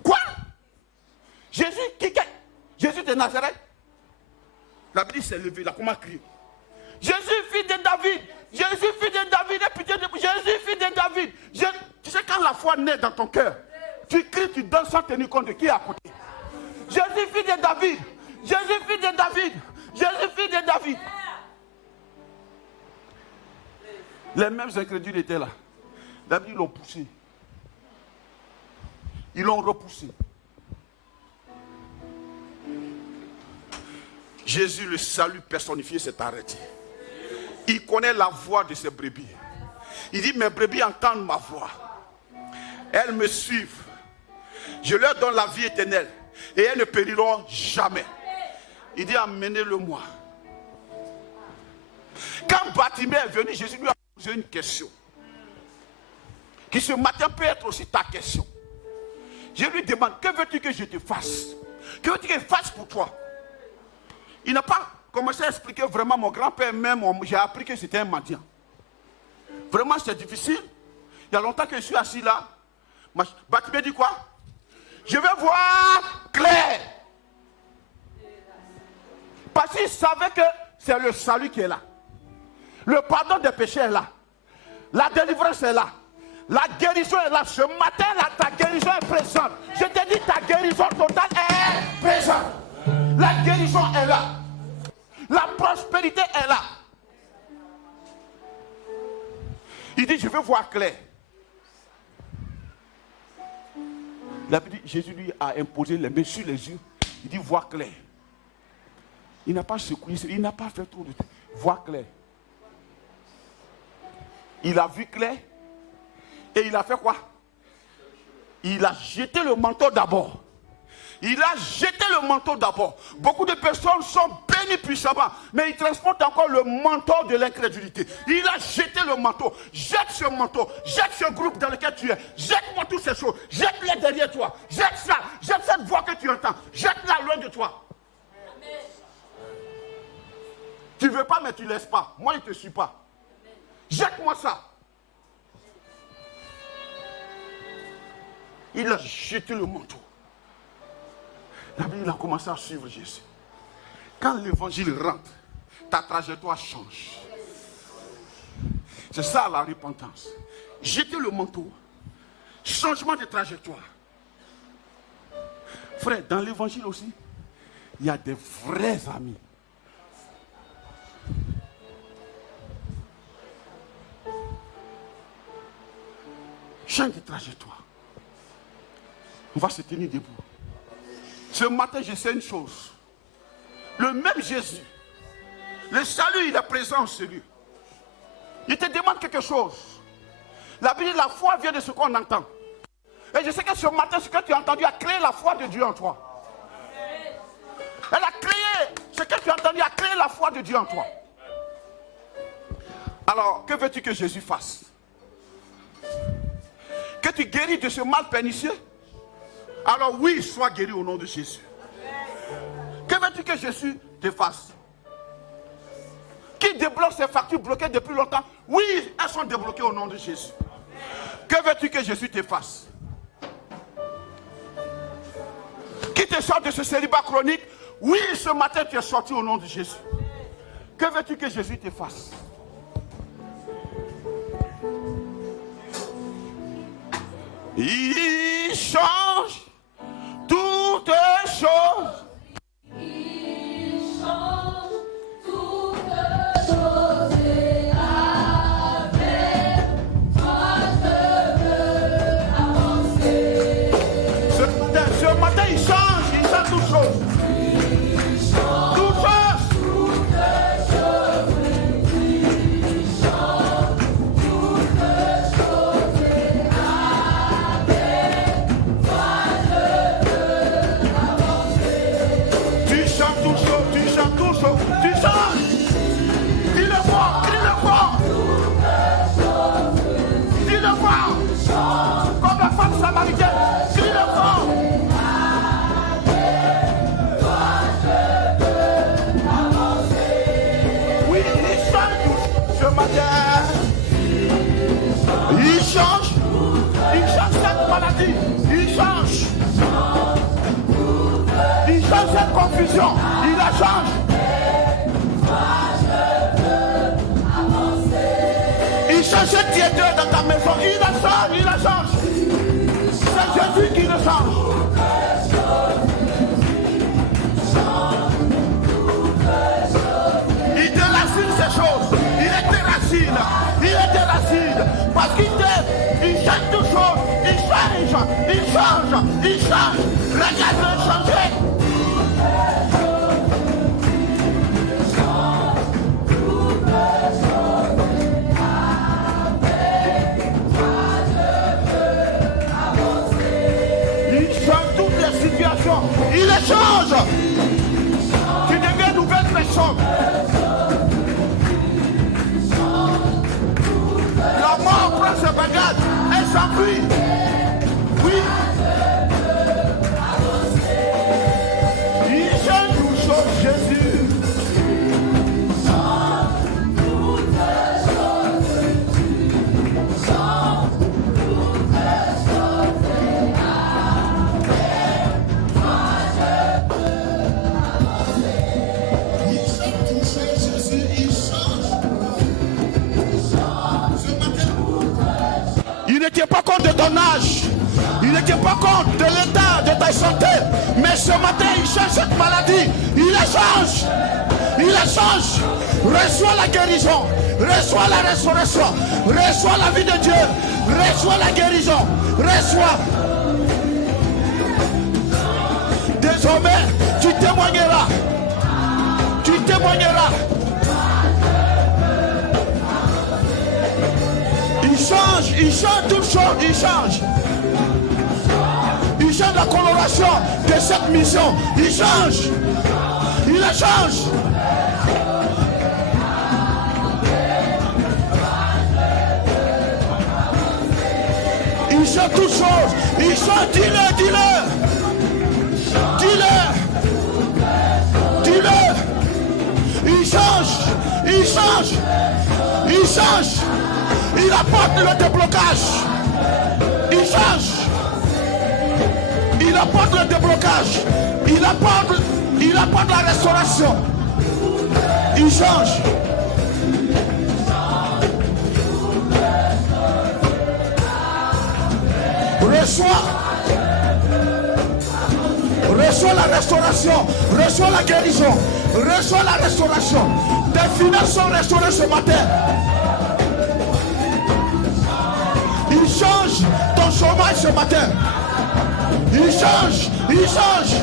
Quoi? Jésus qui? Jésus de Nazareth? La Bible s'est levée, il a comment crier? Jésus, fils de David! Jésus, fils de David! Jésus, fils de David! Tu sais, quand la foi naît dans ton cœur, tu cries, tu danses sans tenir compte de qui est à côté. Jésus, fils de David! Jésus, fils de David! Jésus, fils de David! Les mêmes incrédules étaient là. La Bible, ils l'ont poussé. Ils l'ont repoussé. Jésus, le salut personnifié, s'est arrêté. Il connaît la voix de ses brebis. Il dit, mes brebis entendent ma voix. Elles me suivent. Je leur donne la vie éternelle. Et elles ne périront jamais. Il dit, amenez-le-moi. Quand Bartimée est venu, Jésus lui a posé une question. Qui ce matin peut être aussi ta question. Je lui demande, que veux-tu que je te fasse? Que veux-tu que je fasse pour toi? Il n'a pas commencé à expliquer vraiment. Mon grand-père même, j'ai appris que c'était un mendiant. Vraiment, c'est difficile. Il y a longtemps que je suis assis là. Bartimée dit quoi? Je veux voir clair. Parce qu'il savait que c'est le salut qui est là. Le pardon des péchés est là. La délivrance est là. La guérison est là. Ce matin, là, ta guérison est présente. Je te dis, ta guérison totale est présente. La guérison est là. La prospérité est là. Il dit, je veux voir clair. Jésus lui a imposé les mains sur les yeux. Il dit, voir clair. Il n'a pas secoué, il n'a pas fait trop de temps. Voir clair. Il a vu clair. Et il a fait quoi? Il a jeté le manteau d'abord. Il a jeté le manteau d'abord. Beaucoup de personnes sont bénies puissamment, mais ils transportent encore le manteau de l'incrédulité. Il a jeté le manteau. Jette ce manteau. Jette ce groupe dans lequel tu es. Jette-moi toutes ces choses. Jette-les derrière toi. Jette ça. Jette cette voix que tu entends. Jette-la loin de toi. Amen. Tu ne veux pas, mais tu ne laisses pas. Moi, je ne te suis pas. Jette-moi ça. Il a jeté le manteau. La Bible a commencé à suivre Jésus. Quand l'évangile rentre, ta trajectoire change. C'est ça la repentance. Jeter le manteau. Changement de trajectoire. Frère, dans l'évangile aussi, il y a des vrais amis. Change de trajectoire. On va se tenir debout. Ce matin, je sais une chose. Le même Jésus, le salut, il est présent en celui. Il te demande quelque chose. La Bible, la foi vient de ce qu'on entend. Et je sais que ce matin, ce que tu as entendu a créé la foi de Dieu en toi. Elle a créé, ce que tu as entendu a créé la foi de Dieu en toi. Alors, que veux-tu que Jésus fasse? Que tu guéris de ce mal pernicieux? Alors oui, sois guéri au nom de Jésus. Que veux-tu que Jésus te fasse? Qui débloque ces factures bloquées depuis longtemps? Oui, elles sont débloquées au nom de Jésus. Que veux-tu que Jésus te fasse? Qui te sort de ce célibat chronique? Oui, ce matin tu es sorti au nom de Jésus. Que veux-tu que Jésus te fasse? Il change toutes choses. Il change toutes choses et avec toi je veux avancer. Ce matin il change toutes choses. Toutes choses. Tu changes. Dis-le fort, crie-le fort. Dis-le fort. Comme la femme samaritaine. Crie-le fort. Oui, il change tout ce matin. Il change. Il change cette maladie. Il change. Il change cette confusion. Il la change. Il change cette tiédeur dans ta maison. Il la change, il la change. C'est Jésus qui le change. Il déracine ces choses. Il les déracine. Il les déracine. Parce qu'il t'aime. Il change toutes choses. Il change. Il change. Il change. Regarde-le changer. Il les change. Tu deviens une nouvelle personne. La mort prend ses bagages. Elle s'enfuit. Oui. Il change toutes choses, Jésus. Il ne tient pas compte de ton âge. Il ne tient pas compte de l'état de ta santé. Mais ce matin, il change cette maladie. Il la change. Il la change. Reçois la guérison. Reçois la restauration. Reçois la vie de Dieu. Reçois la guérison. Reçois. Désormais, tu témoigneras. Tu témoigneras. Il change toutes choses, il change. Il change la coloration de cette mission. Il change. Il la change. Il change toutes choses. Il change, dis-le, dis-le. Dis-le. Dis-le. Il change. Il change. Il change. Il apporte le déblocage. Il change. Il apporte le déblocage. Il apporte la restauration. Il change. Reçois la restauration. Reçois la guérison. Reçois la restauration. Tes finances sont restaurées ce matin. Il change ton chômage ce matin. Il change. Il change.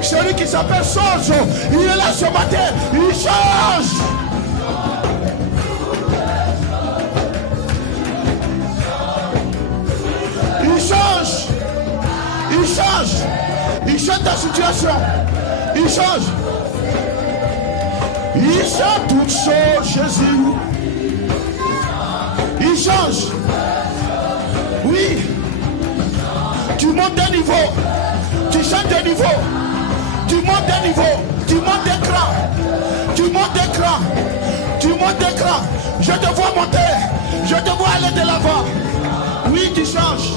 Celui qui s'appelle Sozo, il est là ce matin. Il change. Il change. Il change. Il change ta situation. Il change. Il change toutes choses, Jésus. Il change. Oui. Tu montes d'un niveau. Tu changes d'un niveau. Tu montes d'un niveau. Tu montes d'un cran. Tu montes d'un cran. Tu montes d'un cran. Je te vois monter. Je te vois aller de l'avant. Oui, tu changes.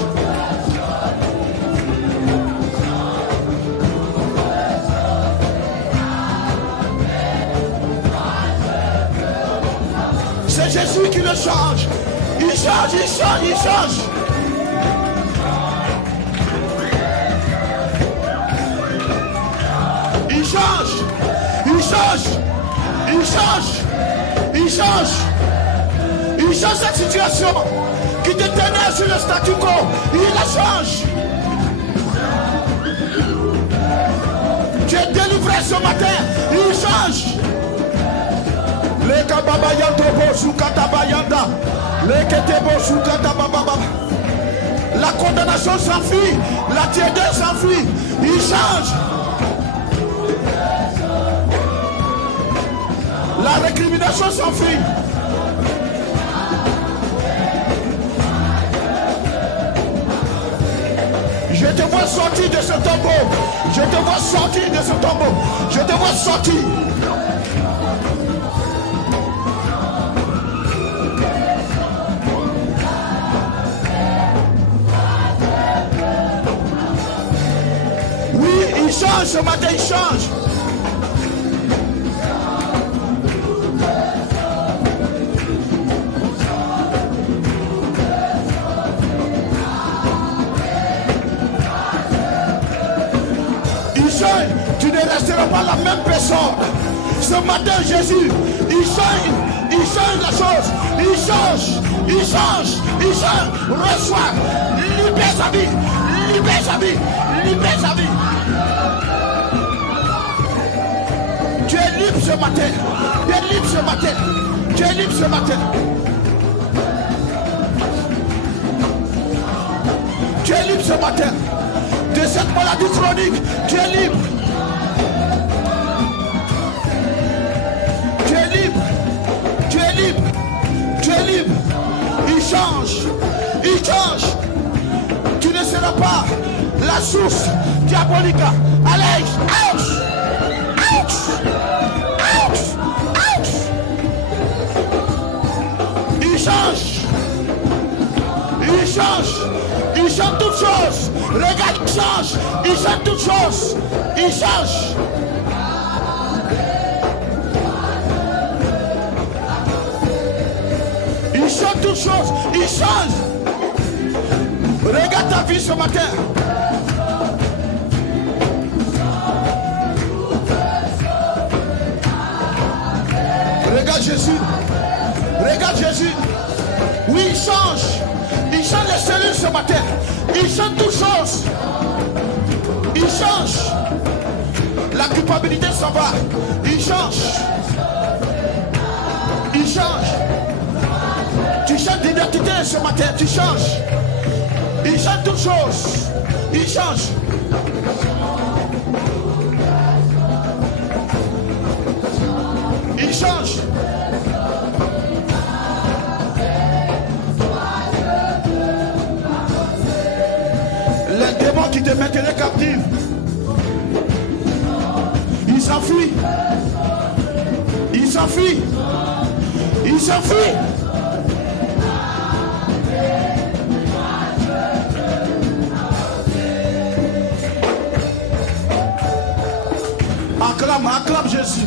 C'est Jésus qui le change. Il change, il change, il change. Il change, il change, il change, il change. Il change cette situation qui te tenait sur le statu quo. Il la change. Tu es délivré ce matin. Il change. Les kababayando boshukatabayanda. Les ketebo shukatabababa. La condamnation s'enfuit. La tiédeur s'enfuit. Il change. La récrimination s'enfuit. Je te vois sortir de ce tombeau. Je te vois sortir de ce tombeau. Je te vois sortir. Oui, il change ce matin, il change. Tu ne resteras pas la même personne. Ce matin, Jésus, il change la chose. Il change, il change, il change. Reçois, libère sa vie, libère sa vie, libère sa vie. Tu es libre ce matin. Tu es libre ce matin. Tu es libre ce matin. Tu es libre ce matin. De cette maladie chronique, tu es libre. Tu es libre. Tu es libre. Tu es libre. Il change. Il change. Tu ne seras pas la source diabolique. Allez, out! Out! Out! Out! Il change. Il change. Il change toutes choses. Regarde, il change. Il change toutes choses. Il change. Il change toutes choses. Il change. Regarde ta vie ce matin. Regarde Jésus. Regarde Jésus. Oui, il change. Il change les cellules ce matin. Il change toutes choses. Il change. La culpabilité s'en va. Il change. Il change. Tu changes d'identité ce matin. Tu changes. Il change toutes choses. Il change. Il change. Les démons qui te maintenaient captif, il s'enfuit. Il s'enfuit. Il s'enfuit. Acclame, acclame Jésus.